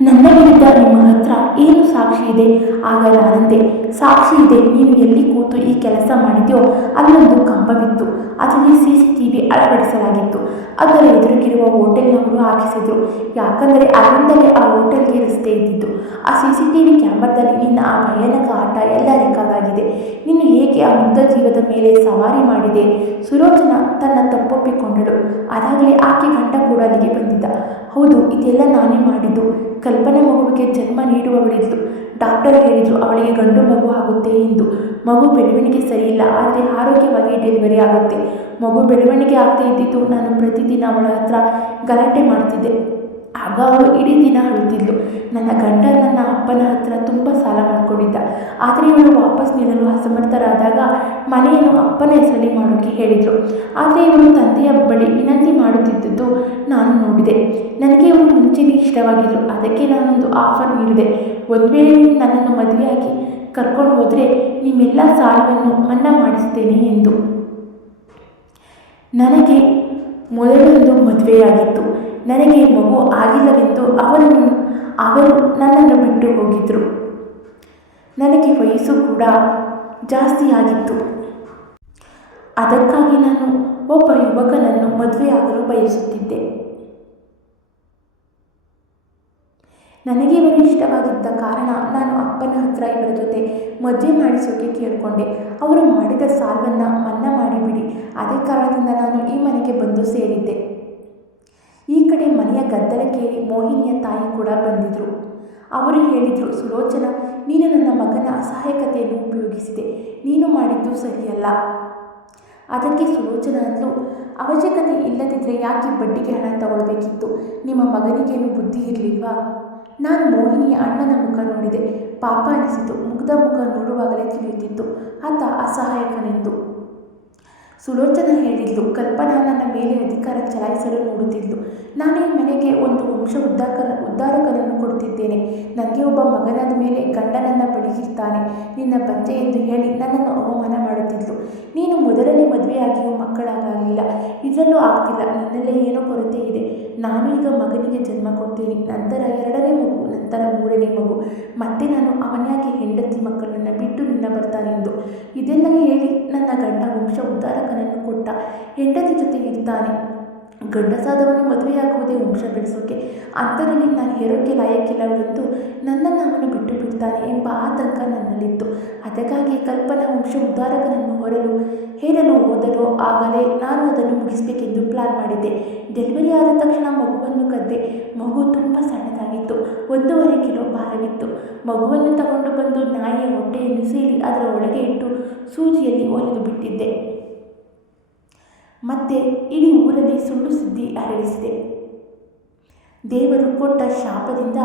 ನನ್ನ ವಿರುದ್ಧ ನಿಮ್ಮ ಹತ್ರ ಏನು ಸಾಕ್ಷಿ ಇದೆ? ಆಗ ನಾನಂದೆ, ಸಾಕ್ಷಿ ಇದೆ. ನೀನು ಎಲ್ಲಿ ಕೂತು ಈ ಕೆಲಸ ಮಾಡಿದ್ಯೋ ಅಲ್ಲೊಂದು ಕಂಬವಿತ್ತು, ಅದರಲ್ಲಿ CCTV ಅಳವಡಿಸಲಾಗಿತ್ತು. ಅದರ ಎದುರಿಗಿರುವ ಹೋಟೆಲ್ನವರು ಹಾಕಿಸಿದ್ರು, ಯಾಕಂದರೆ ಅಲ್ಲಿಂದಲೇ ಆ ಹೋಟೆಲ್ಗೆ ರಸ್ತೆ ಇದ್ದಿದ್ದು. ಆ CCTV ಕ್ಯಾಮರಾದಲ್ಲಿ ನಿನ್ನ ಆ ಭಯಾನಕ ಆಟ ಎಲ್ಲ ರೆಕಾರ್ಡ್ ಆಗಿದೆ. ನೀನು ಹೇಗೆ ಆ ಮುಗ್ಧ ಜೀವದ ಮೇಲೆ ಸವಾರಿ ಮಾಡಿದೆ. ಸುಲೋಚನಾ ತನ್ನ ತಪ್ಪೊಪ್ಪಿಕೊಂಡಳು. ಅದಾಗಲೇ ಆಕೆ ಗಂಡ ಕೂಡ ಅಲ್ಲಿಗೆ ಬಂದಿದ್ದ. ಹೌದು, ಇದೆಲ್ಲ ನಾನೇ ಮಾಡಿದ್ದು. ಕಲ್ಪನಾ ಮಗುವಿಗೆ ಜನ್ಮ ನೀಡುವವಳಿದ್ಲು. ಡಾಕ್ಟರ್ ಹೇಳಿದರು ಅವಳಿಗೆ ಗಂಡು ಮಗು ಆಗುತ್ತೆ ಎಂದು. ಮಗು ಬೆಳವಣಿಗೆ ಸರಿಯಿಲ್ಲ, ಆದರೆ ಆರೋಗ್ಯವಾಗಿ ಡೆಲಿವರಿ ಆಗುತ್ತೆ. ಮಗು ಬೆಳವಣಿಗೆ ಆಗದೆ ಇದ್ದಿದ್ದು ನಾನು ಪ್ರತಿದಿನ ಅವಳ ಹತ್ರ ಗಲಾಟೆ ಮಾಡ್ತಿದ್ದೆ. ಆಗ ಅವಳು ಇಡೀ ದಿನ ಅಳುತ್ತಿದ್ಲು. ನನ್ನ ಗಂಡ ನನ್ನ ಅಪ್ಪನ ಹತ್ರ ತುಂಬ ಸಾಲ ಮಾಡಿಕೊಂಡಿದ್ದ. ಆದರೆ ಇವಳು ವಾಪಸ್ ನೀಡಲು ಅಸಮರ್ಥರಾದಾಗ ಮನೆಯನ್ನು ಅಪ್ಪನ ಹೆಸರಲ್ಲಿ ಮಾಡೋಕ್ಕೆ ಹೇಳಿದರು. ಆದರೆ ಇವಳು ತಂದೆಯ ಬಳಿ ವಿನಂತಿ ಮಾಡುತ್ತಿದ್ದುದು ನಾನು ನೋಡಿದೆ. ನನಗೆ ಇವಳು ಮುಂಚೆನೇ ಇಷ್ಟವಾಗಿದ್ದರು. ಅದಕ್ಕೆ ನಾನೊಂದು ಆಫರ್ ನೀಡಿದೆ, ಒಂದು ವೇಳೆ ನೀವು ನನ್ನನ್ನು ಮದುವೆಯಾಗಿ ಕರ್ಕೊಂಡು ಹೋದರೆ ನಿಮ್ಮೆಲ್ಲ ಸಾಲವನ್ನು ಮನ್ನಾ ಮಾಡಿಸ್ತೇನೆ ಎಂದು. ನನಗೆ ಮೊದಲೊಂದು ಮದುವೆಯಾಗಿತ್ತು. ನನಗೆ ಮಗು ಆಗಿಲ್ಲವೆಂದು ಅವರು ನನ್ನನ್ನು ಬಿಟ್ಟು ಹೋಗಿದ್ದರು. ನನಗೆ ವಯಸ್ಸು ಕೂಡ ಜಾಸ್ತಿ ಆಗಿತ್ತು. ಅದಕ್ಕಾಗಿ ನಾನು ಒಬ್ಬ ಯುವಕನನ್ನು ಮದುವೆಯಾಗಲು ಬಯಸುತ್ತಿದ್ದೆ. ನನಗೆ ಇವರು ಇಷ್ಟವಾಗಿದ್ದ ಕಾರಣ ನಾನು ಅಪ್ಪನ ಹತ್ರ ಇವರ ಜೊತೆ ಮದುವೆ ಮಾಡಿಸೋಕೆ ಕೇಳಿಕೊಂಡೆ. ಅವರು ಮಾಡಿದ ಸಾಲವನ್ನು ಮನ್ನಾ ಮಾಡಿಬಿಡಿ. ಅದೇ ಕಾರಣದಿಂದ ನಾನು ಈ ಮನೆಗೆ ಬಂದು ಸೇರಿದ್ದೆ. ಈ ಕಡೆ ಮನೆಯ ಗದ್ದಲ ಕೇಳಿ ಮೋಹಿನಿಯ ತಾಯಿ ಕೂಡ ಬಂದಿದ್ದರು. ಅವರು ಹೇಳಿದರು, ಸುಲೋಚನಾ, ನೀನು ನನ್ನ ಮಗನ ಅಸಹಾಯಕತೆಯನ್ನು ಉಪಯೋಗಿಸಿದೆ. ನೀನು ಮಾಡಿದ್ದು ಸರಿಯಲ್ಲ. ಅದಕ್ಕೆ ಸುಲೋಚನಾ ಅಂದ್ಲು, ಅವಶ್ಯಕತೆ ಇಲ್ಲದಿದ್ದರೆ ಯಾಕೆ ಬಡ್ಡಿಗೆ ಹಣ ತಗೊಳ್ಬೇಕಿತ್ತು? ನಿಮ್ಮ ಮಗನಿಗೇನು ಬುದ್ಧಿ ಇರಲಿಲ್ವಾ? ನಾನು ಮೋಹಿನಿಯ ಅಣ್ಣನ ಮುಖ ನೋಡಿದೆ. ಪಾಪ ಅನಿಸಿತು. ಮುಗ್ಧ ಮುಖ ನೋಡುವಾಗಲೇ ತಿಳಿಯುತ್ತಿತ್ತು ಆತ ಅಸಹಾಯಕನೆಂದು. ಸುಲೋಚನಾ ಹೇಳಿದ್ಲು, ಕಲ್ಪನಾ ನನ್ನ ಚಲಾಯಿಸಲು ನೋಡುತ್ತಿದ್ಲು. ನಾನೇ ಮನೆಗೆ ಒಂದು ಉದ್ಧಾರಕನನ್ನು ಕೊಡುತ್ತಿದ್ದೇನೆ. ನನಗೆ ಒಬ್ಬ ಮಗನಾದ ಮೇಲೆ ಗಂಡ ನನ್ನ ಬಳಿ ಇರ್ತಾನೆ. ನಿನ್ನ ಬಂಜೆ ಎಂದು ಹೇಳಿ ನನ್ನನ್ನು ಅವಮಾನ ಮಾಡುತ್ತಿದ್ಲು. ನೀನು ಮೊದಲನೇ ಮದುವೆಯಾಗಿಯೂ ಮಕ್ಕಳಾಗಲಿಲ್ಲ, ಇದರಲ್ಲೂ ಆಗ್ತಿಲ್ಲ. ನನ್ನಲ್ಲೇ ಏನೋ ಕೊರತೆ ಇದೆ. ನಾನು ಈಗ ಮಗನಿಗೆ ಜನ್ಮ ಕೊಡ್ತೇನೆ, ನಂತರ 2ನೇ ಮಗು, ನಂತರ 3ನೇ ಮಗು. ಮತ್ತೆ ನಾನು ಅವನ್ಯಾಕೆ ಹೆಂಡತಿ ಮಕ್ಕಳನ್ನು ಬಿಟ್ಟು ನಿನ್ನ ಬರ್ತಾನೆಂದು. ಇದೆಲ್ಲ ಹೇಳಿ ನನ್ನ ಗಂಡ ವಂಶ ಉದ್ಧಾರಕನನ್ನು ಕೊಟ್ಟ ಹೆಂಡತಿ ಜೊತೆ ಇರ್ತಾನೆ. ಗಂಡಸಾದವನು ಮದುವೆಯಾಗುವುದೇ ವಂಶ ಬೆಳೆಸೋಕೆ. ಅಂಥದ್ರಲ್ಲಿ ನಾನು ಹೇರೋಕ್ಕೆ ಲಾಯಕ್ಕಿಲ್ಲವೆಂದು ನನ್ನನ್ನು ಅವನು ಬಿಟ್ಟು ಬಿಡ್ತಾನೆ ಎಂಬ ಆತಂಕ ನನ್ನಲ್ಲಿತ್ತು. ಅದಕ್ಕಾಗಿ ಕಲ್ಪನಾ ವಂಶ ಉದ್ಧಾರಕನನ್ನು ಹೇರಲು ಹೋದಲೋ ಆಗಲೇ ನಾನು ಅದನ್ನು ಮುಗಿಸಬೇಕೆಂದು ಪ್ಲಾನ್ ಮಾಡಿದ್ದೆ. ಡೆಲಿವರಿ ಆದ ತಕ್ಷಣ ಮಗುವನ್ನು ಕದ್ದೆ. ಮಗು ತುಂಬ ಸಣ್ಣದಾಗಿತ್ತು, 1.5 ಕಿಲೋ ಭಾರವಿತ್ತು. ಮಗುವನ್ನು ತಗೊಂಡು ಬಂದು ನಾಯಿಯ ಹೊಟ್ಟೆಯನ್ನು ಸೀಳಿ ಅದರ ಒಳಗೆ ಇಟ್ಟು ಸೂಜಿಯಲ್ಲಿ ಹೊಲಿದು ಬಿಟ್ಟಿದ್ದೆ. ಮತ್ತೆ ಇಡೀ ಊರಲ್ಲಿ ಸುಳ್ಳು ಸುದ್ದಿ ಹರಡಿಸಿದೆ. ದೇವರು ಕೊಟ್ಟ ಶಾಪದಿಂದ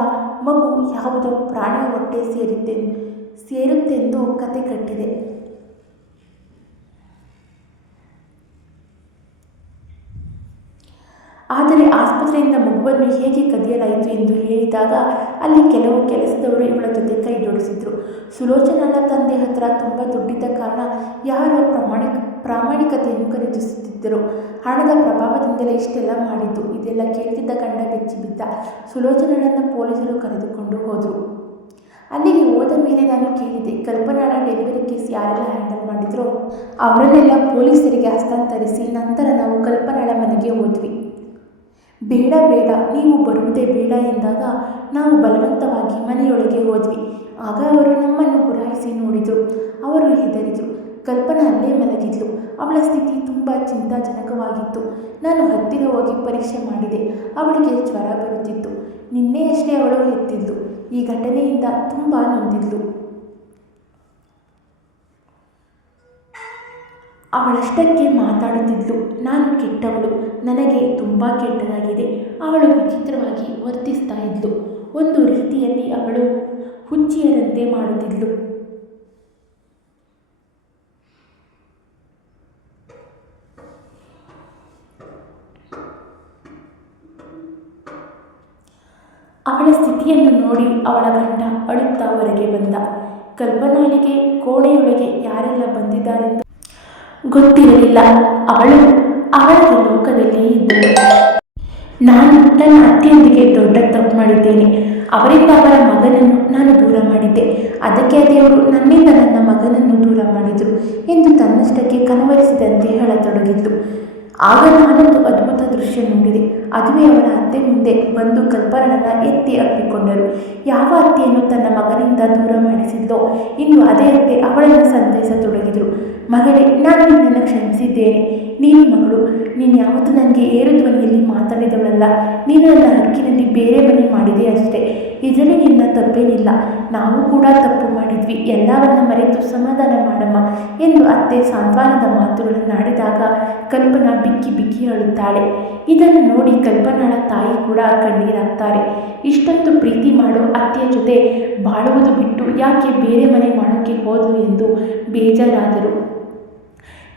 ಮಗು ಯಾವುದೋ ಪ್ರಾಣಿಯ ಹೊಟ್ಟೆ ಸೇರುತ್ತೆಂದು ಕತೆ ಕಟ್ಟಿದೆ. ಆದರೆ ಆಸ್ಪತ್ರೆಯಿಂದ ಮಗುವನ್ನು ಹೇಗೆ ಕದಿಯಲಾಯಿತು ಎಂದು ಹೇಳಿದಾಗ ಅಲ್ಲಿ ಕೆಲವು ಕೆಲಸದವರು ಇವಳ ಜೊತೆ ಕೈ ಜೋಡಿಸಿದ್ರು. ಸುಲೋಚನಾಳ ತಂದೆ ಹತ್ರ ತುಂಬ ದುಡ್ಡಿದ್ದ ಕಾರಣ ಯಾರೋ ಪ್ರಾಮಾಣಿಕತೆಯನ್ನು ಖರೀದಿಸುತ್ತಿದ್ದರು. ಹಣದ ಪ್ರಭಾವದಿಂದಲೇ ಇಷ್ಟೆಲ್ಲ ಮಾಡಿದ್ದು. ಇದೆಲ್ಲ ಕೇಳ್ತಿದ್ದ ಗಂಡ ಬೆಚ್ಚಿ ಬಿದ್ದ. ಸುಲೋಚನಾಳನ್ನು ಪೊಲೀಸರು ಕರೆದುಕೊಂಡು ಹೋದರು. ಅಲ್ಲಿಗೆ ಹೋದ ಮೇಲೆ ನಾನು ಕೇಳಿದೆ, ಕಲ್ಪನಾಳ ಡೆಲಿವರಿ ಕೇಸ್ ಯಾರೆಲ್ಲ ಹ್ಯಾಂಡಲ್ ಮಾಡಿದ್ರೋ ಅವರನ್ನೆಲ್ಲ ಪೊಲೀಸರಿಗೆ ಹಸ್ತಾಂತರಿಸಿ ನಂತರ ನಾವು ಕಲ್ಪನಾಳ ಮನೆಗೆ ಹೋದ್ವಿ. ಬೇಡ ನೀವು ಬರುವುದೇ ಬೇಡ ಎಂದಾಗ ನಾವು ಬಲವಂತವಾಗಿ ಮನೆಯೊಳಗೆ ಹೋದ್ವಿ. ಆಗ ಅವರು ನಮ್ಮನ್ನು ಗುರಾಯಿಸಿ ನೋಡಿದರು. ಅವರು ಹೆದರಿದರು. ಕಲ್ಪನಾ ಅಲ್ಲೇ ಮಲಗಿದ್ಲು. ಅವಳ ಸ್ಥಿತಿ ತುಂಬ ಚಿಂತಾಜನಕವಾಗಿತ್ತು. ನಾನು ಹತ್ತಿರ ಹೋಗಿ ಪರೀಕ್ಷೆ ಮಾಡಿದೆ. ಅವಳಿಗೆ ಜ್ವರ ಬರುತ್ತಿತ್ತು. ನಿನ್ನೆಯಷ್ಟೇ ಅವಳು ಹೆತ್ತಿದ್ಲು. ಈ ಘಟನೆಯಿಂದ ತುಂಬ ನೊಂದಿದ್ಲು. ಅವಳಷ್ಟಕ್ಕೆ ಮಾತಾಡುತ್ತಿದ್ಲು. ನಾನು ಕೆಟ್ಟವಳು, ನನಗೆ ತುಂಬ ಕೆಟ್ಟದಾಗಿದೆ. ಅವಳು ವಿಚಿತ್ರವಾಗಿ ವರ್ತಿಸ್ತಾ ಇದ್ಲು. ಒಂದು ರೀತಿಯಲ್ಲಿ ಅವಳು ಹುಚ್ಚಿಯರಂತೆ ಮಾಡುತ್ತಿದ್ಲು. ಅವಳ ಸ್ಥಿತಿಯನ್ನು ನೋಡಿ ಅವಳ ಗಂಡ ಅಳುತ್ತಾ ಹೊರಗೆ ಬಂದ. ಕಲ್ಪನಾಳಿಗೆ ಕೋಣೆಯೊಳಗೆ ಯಾರೆಲ್ಲ ಬಂದಿದ್ದಾರೆಂದು ಗೊತ್ತಿರಲಿಲ್ಲ. ಅವಳು ಅವಳ ಲೋಕದಲ್ಲಿ ಇದ್ದಳು. ನಾನು ನನ್ನ ಅತ್ತೆಯೊಂದಿಗೆ ದೊಡ್ಡ ತಪ್ಪು ಮಾಡಿದ್ದೇನೆ. ಅವರಿಂದ ಅವರ ಮಗನನ್ನು ನಾನು ದೂರ ಮಾಡಿದ್ದೆ. ಅದಕ್ಕೆ ದೇವರು ನನ್ನಿಂದ ನನ್ನ ಮಗನನ್ನು ದೂರ ಮಾಡಿದರು ಎಂದು ತನ್ನಷ್ಟಕ್ಕೆ ಕನವರಿಸಿದಂತೆ ಹೇಳತೊಡಗಿದ್ಲು. ಆಗ ನಾನೊಂದು ಅದ್ಭುತ ದೃಶ್ಯ ನೋಡಿದೆ. ಅದುವೇ ಅವಳ ಅತ್ತೆ ಮುಂದೆ ಬಂದು ಕಲ್ಪನಾಳನ್ನು ಎತ್ತಿ ಅಪ್ಪಿಕೊಂಡರು. ಯಾವ ಅತ್ತೆಯನ್ನು ತನ್ನ ಮಗನಿಂದ ದೂರ ಮಾಡಿಸಿದ್ಲೋ ಇಂದು ಅದೇ ಅತ್ತೆ ಅವಳನ್ನು ಸಂತೈಸತೊಡಗಿದರು. ಮಗಳೇ, ನಾನು ನಿನ್ನನ್ನು ಕ್ಷಮಿಸಿದ್ದೇನೆ. ನೀನು ಮಗಳು. ನೀನು ಯಾವತ್ತೂ ನನಗೆ ಏರು ಧ್ವನಿಯಲ್ಲಿ ಮಾತಾಡಿದವಳಲ್ಲ. ನೀನು ನನ್ನ ಹಕ್ಕಿನಲ್ಲಿ ಬೇರೆ ಮನೆ ಮಾಡಿದೆ ಅಷ್ಟೇ. ಇದರಲ್ಲಿ ನಿನ್ನ ತಪ್ಪೇನಿಲ್ಲ. ನಾವು ಕೂಡ ತಪ್ಪು ಮಾಡಿದ್ವಿ. ಎಲ್ಲವನ್ನ ಮರೆತು ಸಮಾಧಾನ ಮಾಡಮ್ಮ ಎಂದು ಅತ್ತೆ ಸಾಂತ್ವನದ ಮಾತುಗಳನ್ನಾಡಿದಾಗ ಕಲ್ಪನಾ ಬಿಕ್ಕಿ ಬಿಕ್ಕಿ ಅಳುತ್ತಾಳೆ. ಇದನ್ನು ನೋಡಿ ಕಲ್ಪನಾಳ ತಾಯಿ ಕೂಡ ಕಣ್ಣೀರಾಗ್ತಾರೆ. ಇಷ್ಟೊಂದು ಪ್ರೀತಿ ಮಾಡೋ ಅತ್ತೆಯ ಜೊತೆ ಬಾಳುವುದು ಬಿಟ್ಟು ಯಾಕೆ ಬೇರೆ ಮನೆ ಮಾಡೋಕ್ಕೆ ಹೋದ್ಲು ಎಂದು ಬೇಜಾರಾದರು.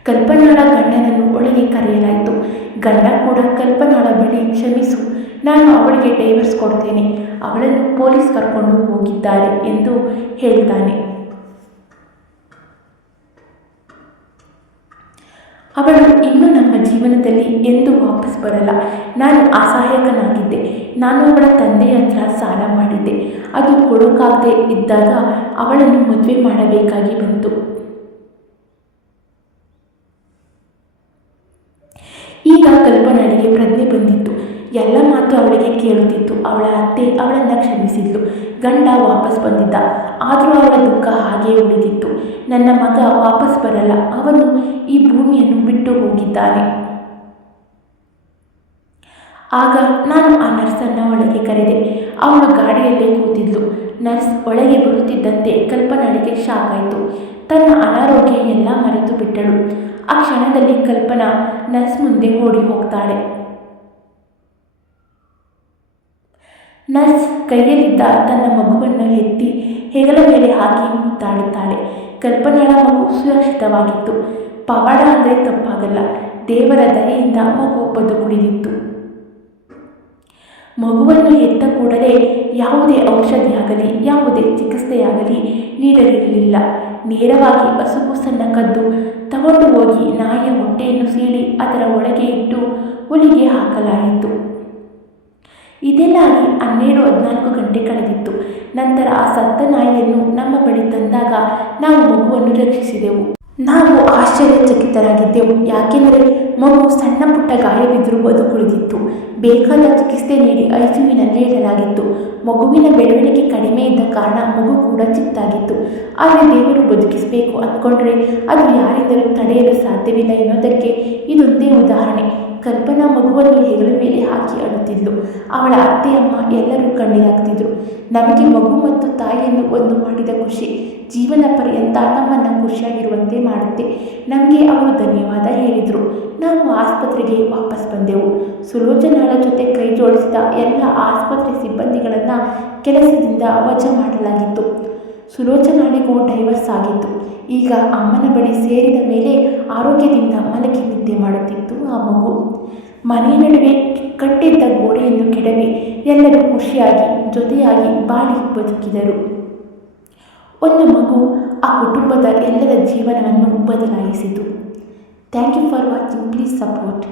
ಕಲ್ಪನಾಳ ಗಂಡನನ್ನು ಒಳಗೆ ಕರೆಯಲಾಯಿತು. ಗಂಡ ಕೂಡ ಕಲ್ಪನಾಳ ಬಳಿ, ಕ್ಷಮಿಸು, ನಾನು ಅವಳಿಗೆ ಡೈವರ್ಸ್ ಕೊಡ್ತೇನೆ. ಅವಳನ್ನು ಪೊಲೀಸ್ ಕರ್ಕೊಂಡು ಹೋಗಿದ್ದಾರೆ ಎಂದು ಹೇಳ್ತಾನೆ. ಅವಳು ಇನ್ನೂ ನಮ್ಮ ಜೀವನದಲ್ಲಿ ಎಂದೂ ವಾಪಸ್ ಬರಲ್ಲ. ನಾನು ಅಸಹಾಯಕನಾಗಿದ್ದೆ. ನಾನು ಅವಳ ತಂದೆಯ ಹತ್ರ ಸಾಲ ಮಾಡಿದ್ದೆ. ಅದು ಕೊಡೋಕ್ಕಾಗದೆ ಇದ್ದಾಗ ಅವಳನ್ನು ಮದುವೆ ಮಾಡಬೇಕಾಗಿ ಬಂತು. ಈಗ ಕಲ್ಪನಾಳಿಗೆ ಪ್ರಜ್ಞೆ ಬಂದಿತ್ತು. ಎಲ್ಲ ಮಾತು ಅವಳಿಗೆ ಕೇಳುತ್ತಿತ್ತು. ಅವಳ ಅತ್ತೆ ಅವಳನ್ನು ಕ್ಷಮಿಸಿದ್ಲು. ಗಂಡ ವಾಪಸ್ ಬಂದಿದ್ದ. ಆದರೂ ಅವಳ ದುಃಖ ಹಾಗೇ ಉಳಿದಿತ್ತು. ನನ್ನ ಮಗ ವಾಪಸ್ ಬರಲ್ಲ, ಅವನು ಈ ಭೂಮಿಯನ್ನು ಬಿಟ್ಟು ಹೋಗಿದ್ದಾನೆ. ಆಗ ನಾನು ಆ ನರ್ಸನ್ನು ಒಳಗೆ ಕರೆದೆ. ಅವಳು ಗಾಡಿಯಲ್ಲೇ ಕೂತಿದ್ಲು. ನರ್ಸ್ ಒಳಗೆ ಬರುತ್ತಿದ್ದಂತೆ ಕಲ್ಪನಾಳಿಗೆ ಶಾಕ್ ಆಯಿತು. ತನ್ನ ಅನಾರೋಗ್ಯ ಎಲ್ಲ ಮರೆತು ಬಿಟ್ಟಳು. ಆ ಕ್ಷಣದಲ್ಲಿ ಕಲ್ಪನಾ ನರ್ಸ್ ಮುಂದೆ ಓಡಿ ಹೋಗ್ತಾಳೆ. ನರ್ಸ್ ಕೈಯಲ್ಲಿದ್ದ ತನ್ನ ಮಗುವನ್ನು ಎತ್ತಿ ಹೆಗಲ ಮೇಲೆ ಹಾಕಿ ಮುತ್ತಾಡುತ್ತಾಳೆ. ಕಲ್ಪನಾಳ ಮಗು ಸುರಕ್ಷಿತವಾಗಿತ್ತು. ಪವಾಡ ಅಂದರೆ ತಪ್ಪಾಗಲ್ಲ. ದೇವರ ದಯೆಯಿಂದ ಮಗು ಬದುಕುಳಿದಿತ್ತು. ಮಗುವನ್ನು ಹೆತ್ತ ಕೂಡಲೇ ಯಾವುದೇ ಔಷಧಿಯಾಗಲಿ ಯಾವುದೇ ಚಿಕಿತ್ಸೆಯಾಗಲಿ ನೀಡಲಿರಲಿಲ್ಲ. ನೇರವಾಗಿ ಹಸುಗೂಸನ್ನು ಕದ್ದು ತಗೊಂಡು ಹೋಗಿ ನಾಯಿಯ ಹೊಟ್ಟೆಯನ್ನು ಸೀಳಿ ಅದರ ಒಳಗೆ ಇಟ್ಟು ಹುಲಿಗೆ ಹಾಕಲಾಯಿತು. ಇದೆಲ್ಲಾಗಿ 12-14 ಗಂಟೆ ಕಳೆದಿತ್ತು. ನಂತರ ಆ ಸತ್ತ ನಾಯಿಯನ್ನು ನಮ್ಮ ಬಳಿ ತಂದಾಗ ನಾವು ಮಗುವನ್ನು ರಕ್ಷಿಸಿದೆವು. ನಾವು ಆಶ್ಚರ್ಯಚಕಿತರಾಗಿದ್ದೆವು. ಯಾಕೆಂದರೆ ಮಗು ಸಣ್ಣ ಪುಟ್ಟ ಗಾಯವಿದ್ದರೂ ಬದುಕುಳಿದಿತ್ತು. ಬೇಕಾದ ಚಿಕಿತ್ಸೆ ನೀಡಿ ಐಸಿಯುವಿನಲ್ಲಿ ಇಡಲಾಗಿತ್ತು. ಮಗುವಿನ ಬೆಳವಣಿಗೆ ಕಡಿಮೆ ಇದ್ದ ಕಾರಣ ಮಗು ಕೂಡ ಚಿಕ್ಕದಾಗಿತ್ತು. ಆದರೆ ದೇವರು ಬದುಕಿಸಬೇಕು ಅಂದ್ಕೊಂಡ್ರೆ ಅದು ಯಾರಿಂದಲೂ ತಡೆಯಲು ಸಾಧ್ಯವಿಲ್ಲ ಎನ್ನುವುದಕ್ಕೆ ಇದೊಂದೇ ಉದಾಹರಣೆ. ಕಲ್ಪನಾ ಮಗುವನ್ನು ಹೆಗಲ ಮೇಲೆ ಹಾಕಿ ಅಳುತ್ತಿದ್ಲು. ಅವಳ ಅತ್ತೆಯಮ್ಮ ಎಲ್ಲರೂ ಕಣ್ಣೀರಾಗ್ತಿದ್ರು. ನಮಗೆ ಮಗು ಮತ್ತು ತಾಯಿಯನ್ನು ಒಂದು ಮಾಡಿದ ಖುಷಿ ಜೀವನ ಪರ್ಯಂತ ನಮ್ಮನ್ನು ಖುಷಿಯಾಗಿರುವಂತೆ ಮಾಡುತ್ತೆ. ನಮಗೆ ಅವರು ಧನ್ಯವಾದ ಹೇಳಿದರು. ನಾವು ಆಸ್ಪತ್ರೆಗೆ ವಾಪಸ್ ಬಂದೆವು. ಸುಲೋಚನಾಳ ಜೊತೆ ಕೈ ಜೋಡಿಸಿದ ಎಲ್ಲ ಆಸ್ಪತ್ರೆ ಸಿಬ್ಬಂದಿಗಳನ್ನು ಕೆಲಸದಿಂದ ವಜಾ ಮಾಡಲಾಗಿತ್ತು. ಸುಲೋಚನಾಳಿಗೂ ಡೈವರ್ಸ್ ಆಗಿತ್ತು. ಈಗ ಅಮ್ಮನ ಬಳಿ ಸೇರಿದ ಮೇಲೆ ಆರೋಗ್ಯದಿಂದ ಮಲಗಿ ನಿದ್ದೆ ಮಾಡುತ್ತಿತ್ತು ಆ ಮಗು. ಮನೆಯ ನಡುವೆ ಕಟ್ಟಿದ್ದ ಗೋಡೆಯನ್ನು ಕೆಡವಿ ಎಲ್ಲರೂ ಖುಷಿಯಾಗಿ ಜೊತೆಯಾಗಿ ಬಾಳಿ ಬದುಕಿದರು. ಒಂದು ಮಗು ಆ ಕುಟುಂಬದ ಎಲ್ಲರ ಜೀವನವನ್ನು ಬದಲಾಯಿಸಿತು. Thank you for watching. Please support.